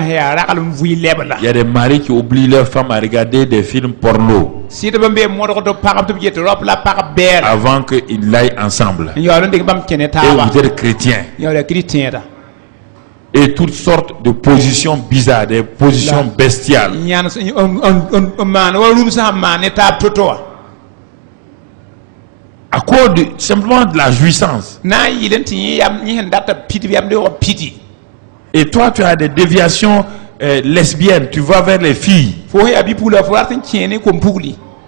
y a des maris qui oublient leur femme à regarder des films porno avant qu'ils aillent ensemble. Et vous êtes chrétiens. Et toutes sortes de positions bizarres, des positions bestiales. À cause simplement de la jouissance. Et toi, tu as des déviations lesbiennes. Tu vas vers les filles.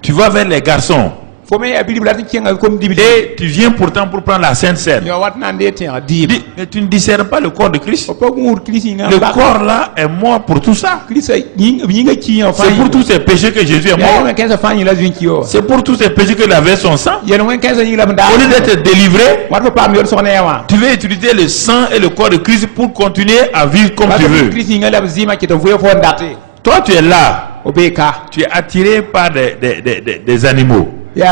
Tu vas vers les garçons. Et tu viens pourtant pour prendre la Sainte Seine. Dis, mais tu ne discernes pas le corps de Christ. Le corps là est mort pour tout ça. C'est pour tous ces péchés que Jésus est mort. C'est pour tous ces péchés qu'il avait son sang. Au lieu d'être délivré, tu veux utiliser le sang et le corps de Christ pour continuer à vivre comme tu veux. Toi, tu es là. Tu es attiré par des animaux. Des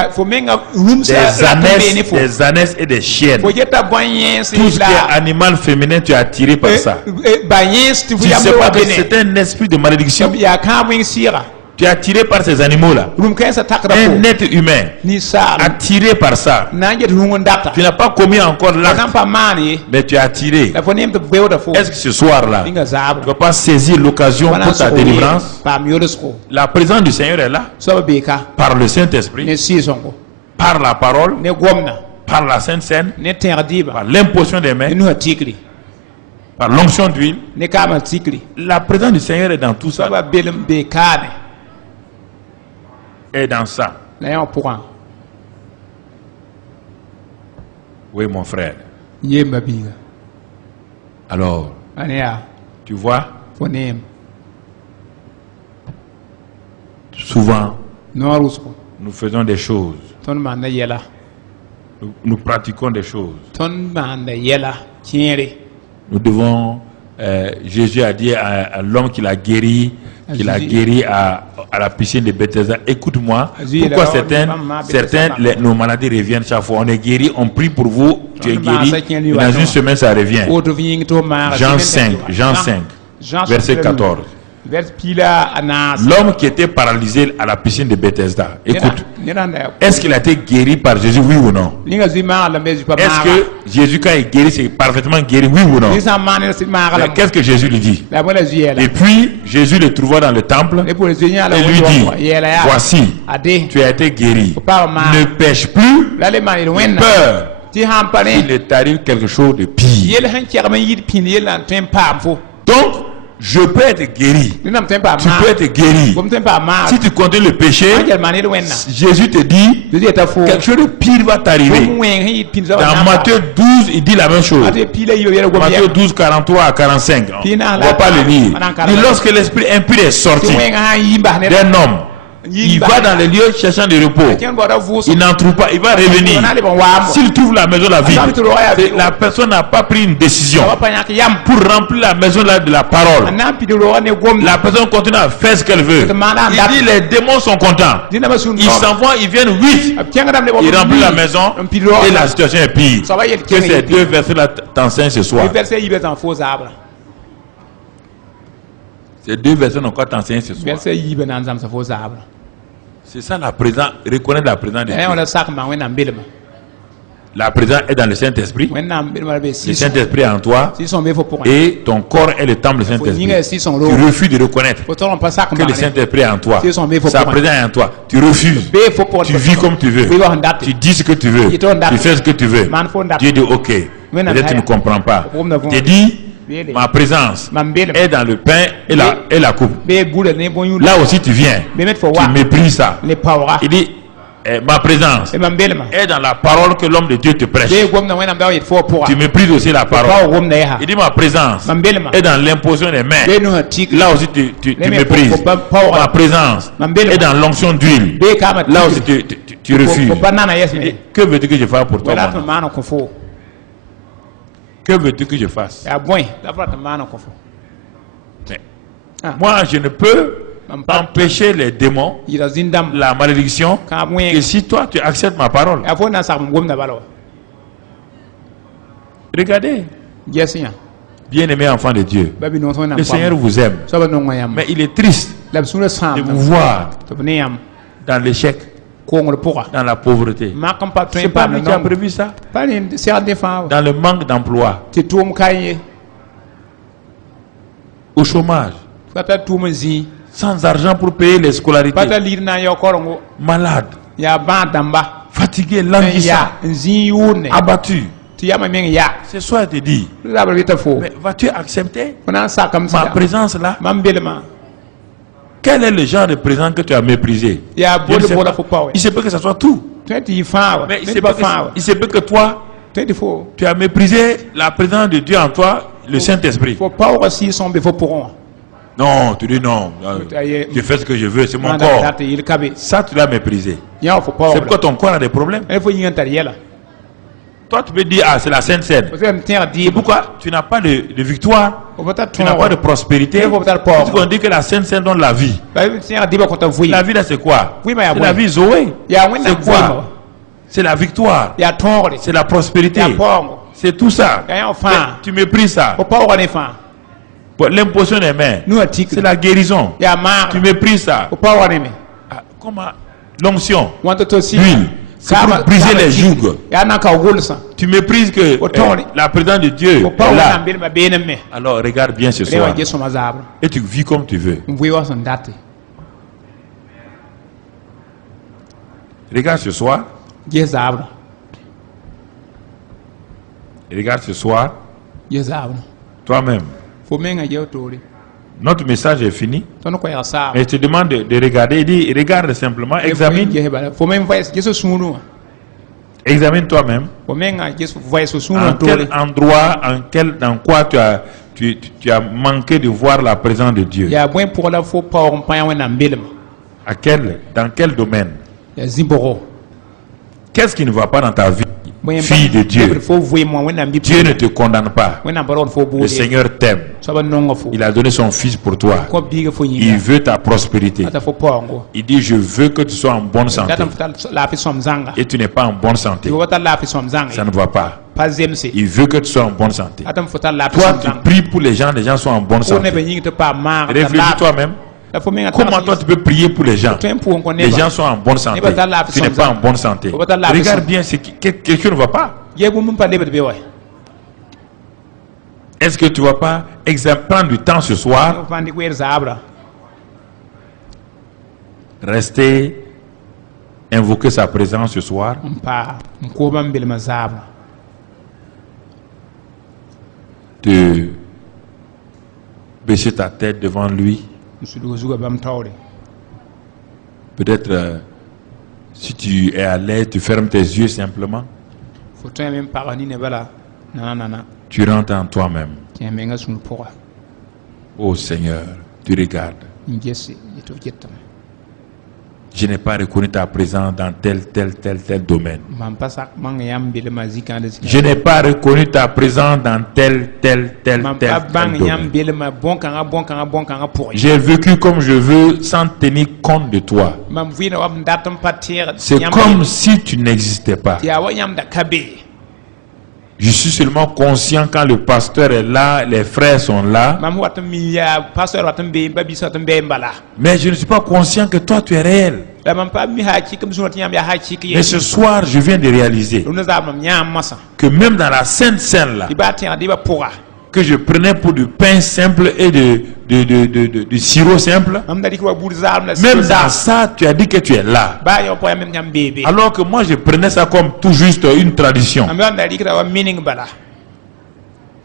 ânesses et des chiennes. Tout ce qui est animal féminin, tu es attiré par ça. Tu ne sais pas que c'est un esprit de malédiction. Tu es attiré par ces animaux-là. Un être humain attiré par ça. Tu n'as pas commis encore l'acte, mais tu es attiré. Est-ce que ce soir-là, tu ne vas pas saisir l'occasion pour ta délivrance? La présence du Seigneur est là. Par le Saint-Esprit, par la parole, par la Sainte Seine, par l'imposition des mains, par l'onction d'huile. La présence du Seigneur est dans tout ça. Et dans ça. Oui, mon frère. Alors, tu vois, souvent, nous faisons des choses. Nous pratiquons des choses. Nous devons, Jésus a dit à l'homme qu'il a guéri à la piscine de Bethesda, écoute-moi, pourquoi nos maladies reviennent chaque fois? On est guéri, on prie pour vous, tu es guéri, et dans une semaine ça revient. Jean 5, verset 14. L'homme qui était paralysé à la piscine de Bethesda, écoute, est-ce qu'il a été guéri par Jésus, oui ou non? Est-ce que Jésus, quand il guérit, c'est parfaitement guéri, oui ou non? Qu'est-ce que Jésus lui dit? Et puis Jésus le trouva dans le temple et lui dit, voici, tu as été guéri, ne pêche plus, peur qu'il t'arrive quelque chose de pire. Donc je peux être guéri. Tu peux être guéri. Si tu continues le péché, Jésus te dit quelque chose de pire va t'arriver. Dans Matthieu 12, il dit la même chose. Matthieu 12, 43 à 45. On ne va pas le lire. Et lorsque l'esprit impur est sorti d'un homme, il va dans les lieux cherchant du repos. Il n'en trouve pas. Il va revenir. S'il trouve la maison vide, la personne n'a pas pris une décision pour remplir la maison de la parole. La personne continue à faire ce qu'elle veut. Il dit les démons sont contents. Ils s'en vont, ils viennent 8. Ils remplissent la maison et la situation est pire. Que ces deux versets-là t'enseignent ce soir. Ces deux versets n'ont pas t'enseigner ce soir. C'est ça la présence, reconnaître la présence de Dieu. La présence est dans le Saint-Esprit. Le Saint-Esprit est en toi. Et ton corps est le temple du Saint-Esprit. Tu refuses de reconnaître que le Saint-Esprit est en toi. Sa présence est en toi. Tu refuses. Tu vis comme tu veux. Tu dis ce que tu veux. Tu fais ce que tu veux. Dieu dit ok. Peut-être tu ne comprends pas. Tu dis ma présence est dans le pain et la coupe. Là aussi tu viens. Tu méprises ça. Il dit ma présence est dans la parole que l'homme de Dieu te prêche. Tu méprises aussi la parole. Il dit ma présence est dans l'imposition des mains. Là aussi tu méprises. Ma présence est dans l'onction d'huile. Là aussi tu refuses. Il dit, que veux-tu que je fasse pour toi? Que veux-tu que je fasse? Mais moi, je ne peux empêcher les démons, la malédiction, que si toi, tu acceptes ma parole. Regardez, bien-aimés enfants de Dieu, le Seigneur vous aime. Mais il est triste de vous voir dans l'échec, dans la pauvreté. C'est pas lui qui a prévu ça. Dans le manque d'emploi, au chômage, sans argent pour payer les scolarités, malade, fatigué, languissant, abattu. Ce soir, je te dis, mais vas-tu accepter ma présence là? Quel est le genre de président que tu as méprisé? Ya Je ne bol sais bola pas. fo pawe. Il se peut que ça soit tout. 25 Mais wa. il se peut que toi, 24. tu as méprisé la présence de Dieu en toi, le Saint-Esprit. Fo pawe si son be fo pourron. Non, tu dis non. Je fais ce que je veux, c'est mon corps. Date il kabe. Ça, tu l'as méprisé. Ya fo pawe. C'est pourquoi ton corps a des problèmes. El fo yin tariela. Toi, tu peux dire, ah, c'est la Sainte Seine. Vous avez un dit Et pourquoi tu n'as pas de victoire, tu n'as pas de prospérité. Tu qu'on dit que la Sainte Seine donne la vie. La vie, là, c'est quoi? C'est la vie Zoé. C'est quoi? C'est la victoire. C'est la prospérité. C'est tout ça. Mais tu méprises ça. L'imposition des mains, c'est la guérison. Tu méprises ça. Ah, comment? L'onction, l'huile. C'est pour briser les jougs. Tu méprises que la présence de Dieu est là. Alors regarde bien ce soir. Et tu vis comme tu veux. Regarde ce soir. Regarde ce soir. Toi-même. Notre message est fini. Et je te demande de regarder. Il dit, regarde simplement, examine. Examine toi-même. En quel endroit, dans quoi tu as manqué de voir la présence de Dieu. Dans quel domaine? Qu'est-ce qui ne va pas dans ta vie? Fille de Dieu. Dieu ne te condamne pas. Le Seigneur t'aime. Il a donné son fils pour toi. Il veut ta prospérité. Il dit, je veux que tu sois en bonne santé. Et tu n'es pas en bonne santé. Ça ne va pas. Il veut que tu sois en bonne santé. Toi, tu pries pour les gens sont en bonne santé. Réfléchis toi-même. Comment toi tu peux prier pour les gens? Les gens sont en bonne santé. Tu n'es pas en bonne santé. Regarde bien, quelque chose ne va pas. Est-ce que tu ne vas pas prendre du temps ce soir? Rester, invoquer sa présence ce soir. De baisser ta tête devant lui. Peut-être si tu es à l'aise, tu fermes tes yeux simplement. Tu rentres en toi-même. Oh Seigneur, tu regardes. Je n'ai pas reconnu ta présence dans tel domaine. Je n'ai pas reconnu ta présence dans tel domaine. J'ai vécu comme je veux sans tenir compte de toi. C'est comme si tu n'existais pas. Je suis seulement conscient quand le pasteur est là, les frères sont là. Mais je ne suis pas conscient que toi tu es réel. Mais ce soir, je viens de réaliser que même dans la Sainte Seine là, que je prenais pour du pain simple et du sirop simple, même dans ça, tu as dit que tu es là. Alors que moi, je prenais ça comme tout juste une tradition.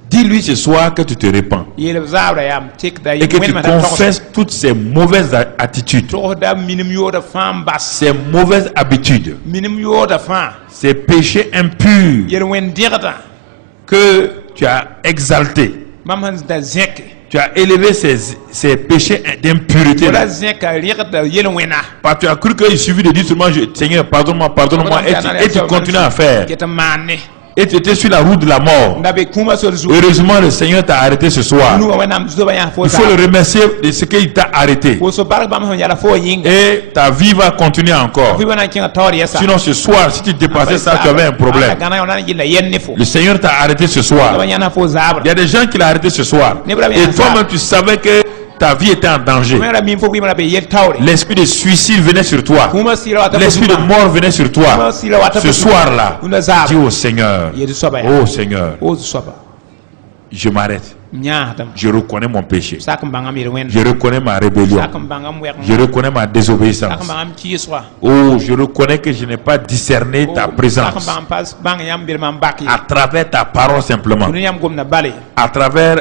Dis-lui ce soir que tu te répands et que tu confesses toutes ces mauvaises attitudes, ces mauvaises habitudes, ces péchés impurs que tu as exaltés. Tu as élevé ces péchés d'impureté. Parce que tu as cru qu'il suffit de dire seulement Seigneur, pardonne-moi, et tu continues à faire. Et tu étais sur la route de la mort. Heureusement, le Seigneur t'a arrêté ce soir. Il faut le remercier de ce qu'il t'a arrêté. Et ta vie va continuer encore. Sinon, ce soir, si tu dépassais ça, tu avais un problème. Le Seigneur t'a arrêté ce soir. Il y a des gens qui l'ont arrêté ce soir. Et toi-même, tu savais que ta vie était en danger. L'esprit de suicide venait sur toi. L'esprit de mort venait sur toi. Ce soir-là, dis au Seigneur, oh Seigneur, je m'arrête. Je reconnais mon péché. sak n bãngam yel-wẽnda Je reconnais ma rébellion. sak n bãngam wɛg Je reconnais ma sak n désobéissance. bãngam kɩɩsga Oh, je reconnais que je n'ai pas discerné ta sak n présence bãngam pa bãng yãmb belmã n bak ye à travers ta parole simplement, tʋ ne yãmb gomda bale à travers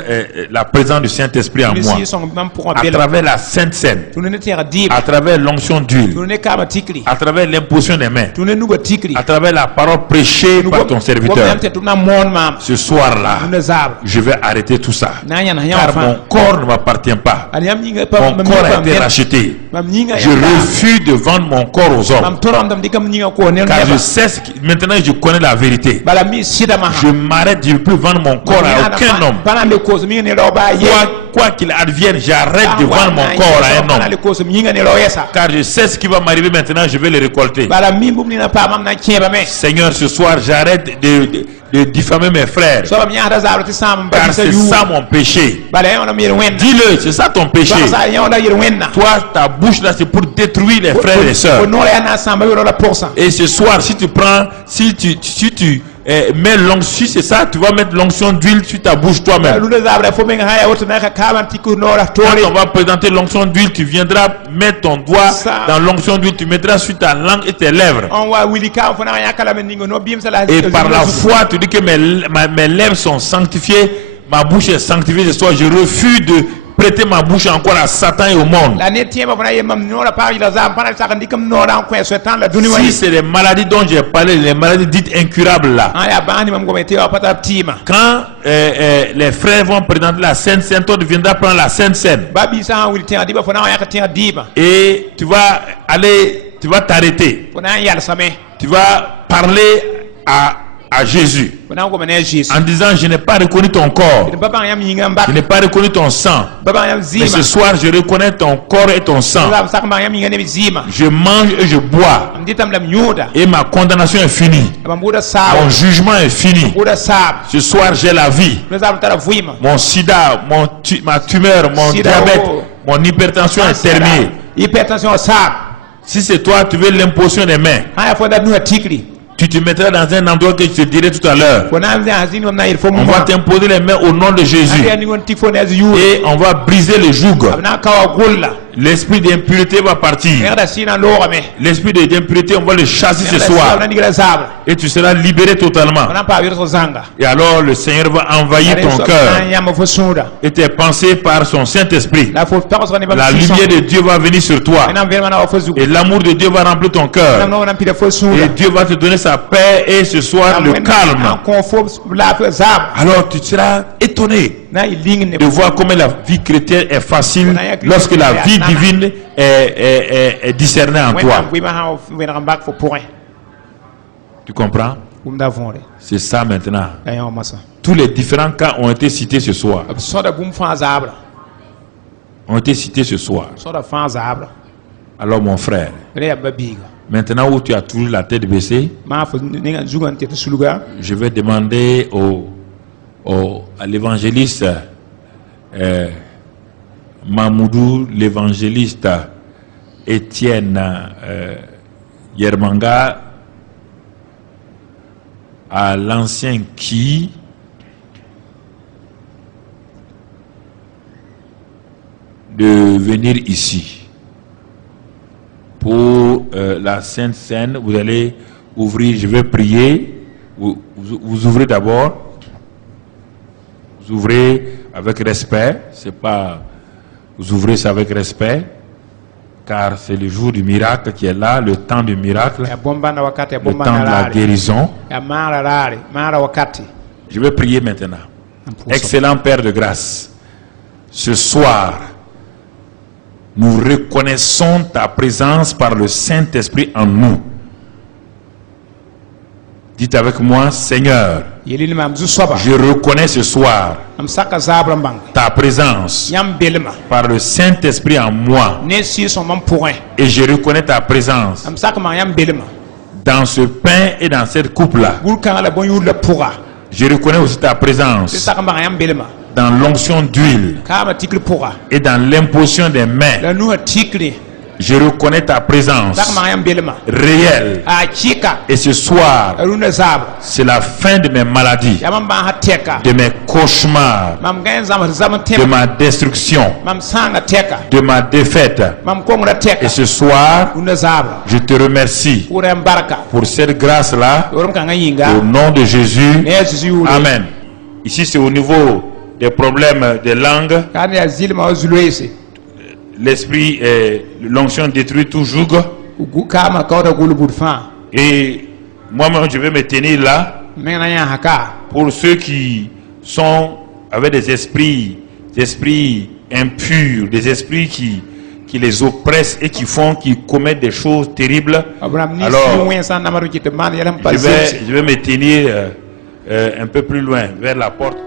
la présence du Saint-Esprit en tʋ ne moi, sɩɩg-sõng bãmb pʋgã à belm travers la Sainte Seine, tʋ ne ne tẽeg dɩɩb à travers l'onction d'huile, tʋ ne ne kaama tikri à travers l'imposition des mains, tʋ ne nuga tikri à travers la parole prêchée par ton serviteur. yãmb tɩ tʋ na moon maam Ce soir-là, tʋ ne zaab je vais arrêter tout ça. na n yãns yã Car wã mon fãa corps ne m'appartient pas. ad yãmb yĩnga pa Mon corps a été racheté. mam yĩnga Je refuse de vendre mon corps aux hommes. mam torõmdam dɩkam yĩnga koos ne Car je neba sais maintenant je connais la vérité. bala mi sɩdama Je m'arrête, je ne veux plus vendre mon corps à aucun homme. pa na n le koosem yĩnga ne rao baa ye Quoi qu'il advienne, j'arrête de vendre mon corps à un pa na homme. le koosem yĩnga ne rao yɛsa Car je sais ce qui va m'arriver maintenant, je vais le récolter. bala mi bũmb nina paamam na n kẽebame Seigneur, ce soir, j'arrête de diffamer mes frères. soabam yãsda zaabr tɩ sãam n Car basã c'est yuu ça mon péché. bala yã wãdam yel-wẽnda Dis-le, c'est ça ton péché. bagsa yã wãda yel-wẽnda Toi, ta bouche là, c'est pour détruire les frères et les fo sœurs. noor yaa na n sãamba weoora la pʋgsã Et ce soir, si tu prends, si tu mets l'onction, si c'est ça, tu vas mettre l'onction d'huile sur ta bouche toi-même. lũda zaabra fo meng sã yaa woto na ka kaamã n tɩk noora Quand toore on va présenter l'onction d'huile, tu viendras mettre ton doigt Ça. dans l'onction d'huile, tu mettras sur ta langue et tes lèvres. n wa wilg kaam fo na n yãka lame ninga no bɩɩmsã la Et par la foi, tu dis que mes lèvres sont sanctifiées, ma bouche est sanctifiée ce soir. Je refuse de prêter ma bouche encore à Satan et au monde. la ne tẽebã fo na ye mam noora paam yɩla zaam pa na sak n dɩkm noorã n kõ soɛtãn la dũni wã Si c'est les maladies dont j'ai parlé, les maladies dites incurables là, n yaa bãas ne mam gome tɩ wa pa tar tɩɩmã quand les frères vont présenter la Sainte Seine, toi tu viendras prendre la Sainte Seine. ba biisã sã n wil tẽeg dɩbã fo na wa yãk tẽeg dɩɩbã Et tu vas t'arrêter. fo na n yalsame Tu vas parler à Jésus fo na n gome ne a zeezi en disant, je n'ai pas reconnu ton corps, tɩ ba bãng yãmb yĩnga n bak je n'ai pas reconnu ton sang. ba bãng yãmb Mais ce zɩɩmã soir, je reconnais ton corps et ton sang. zaam sak n bãng yãmb yĩnga neb zɩɩmã Je mange et je bois. m dɩtame la m yõoda Et ma condamnation est finie. la mam bʋʋda saab Mon jugement est fini. bʋʋda saab Ce soir, j'ai la vie. la zaam tara vɩɩmã Mon sida, ma tumeur, mon Sida, diabète, oh. mon hypertension est terminée. hypertension saab Si c'est toi, tu veux l'imposition des mains, sã yaa fo da nuã tikri tu te mettras dans un endroit que je te dirai tout à l'heure. fo na n zã zĩnd mam na n yel fo On va t'imposer les mains au nom de Jésus. yaa ning n tik fo ne a yuur Et on va briser le joug. b na n ka wa golla L'esprit d'impureté va partir. yẽgda sɩɩnã loogame L'esprit d'impureté, on va le chasser ce yẽgda soir. na nigra zaabra Et tu seras libéré totalement. fo na n paam yʋrsg zãnga Et alors le Seigneur va envahir ton na cœur n yãmb fo sũuda et tes pensées par son Saint-Esprit. la fo pagsg ne bãmb La lumière de Dieu va venir sur toi. na n vẽlmã na wa fo zugu Et l'amour de Dieu va remplir ton nam cœur. na wa na n pida fo Et sũuda Dieu va te donner sa paix et ce soir le n calme. kõ fo laafɩ zaab Alors tu seras étonné na n yɩ ling ne de voir comment la vie chrétienne est facile lorsque la vie divine est discernée en toi. wẽnnaam vɩɩmã sã wẽneg n bak fo pʋgẽ Tu comprends? wʋmda võore C'est ça maintenant. la yã wã masã Tous les différents cas ont été cités ce soir. b sõda bũmb fãa zaabra Ont été cités ce soir. sõda fãa zaabra Alors mon frère, rẽ yaa ba-biiga maintenant où tu as toujours la tête baissée, maa fo ninga zugã n tɩ tɩ sulga je vais demander à l'évangéliste Mamoudou, l'évangéliste Étienne Yermanga, à l'ancien qui de venir ici pour la Sainte Seine. Vous allez ouvrir, je vais prier. Vous ouvrez d'abord. Vous ouvrez avec respect. C'est pas. Vous ouvrez ça avec respect, car c'est le jour du miracle qui est là, le temps du miracle, ya bõmba-na wakati ya le temps de bõmba-na la raare guérison. ya maara raare maara wakati Je vais prier maintenant. n pʋʋsg Excellent Père de grâce, ce soir, nous reconnaissons ta présence par le Saint-Esprit en nous. Dites avec moi, Seigneur, yelil mam zu-soaba je reconnais ce soir m saka zaab rãmbãng ta présence yãmb belma par le Saint-Esprit en moi. ne sɩɩ-sõng mam pʋgẽ Et je reconnais ta présence m sak mang yãmb belma dans ce pain et dans cette coupe-là. gul-kãngã la bõn-yũud la pʋga Je reconnais aussi ta tɩ présence sak mang yãmb belma dans l'onction d'huile kaamã tikr pʋga et dans l'imposition des mains. la nuã tikre Je reconnais ta présence réelle. Et ce soir, c'est la fin de mes maladies, de mes cauchemars, de ma destruction, de ma défaite. Et ce soir, je te remercie pour cette grâce-là, au nom de Jésus. Amen. Ici, c'est au niveau des problèmes de langue. L'esprit, l'onction détruit tout joug. Et moi-même, je vais me tenir là pour ceux qui sont avec des esprits impurs, des esprits qui les oppressent et qui commettent des choses terribles. Alors, je vais me tenir un peu plus loin, vers la porte.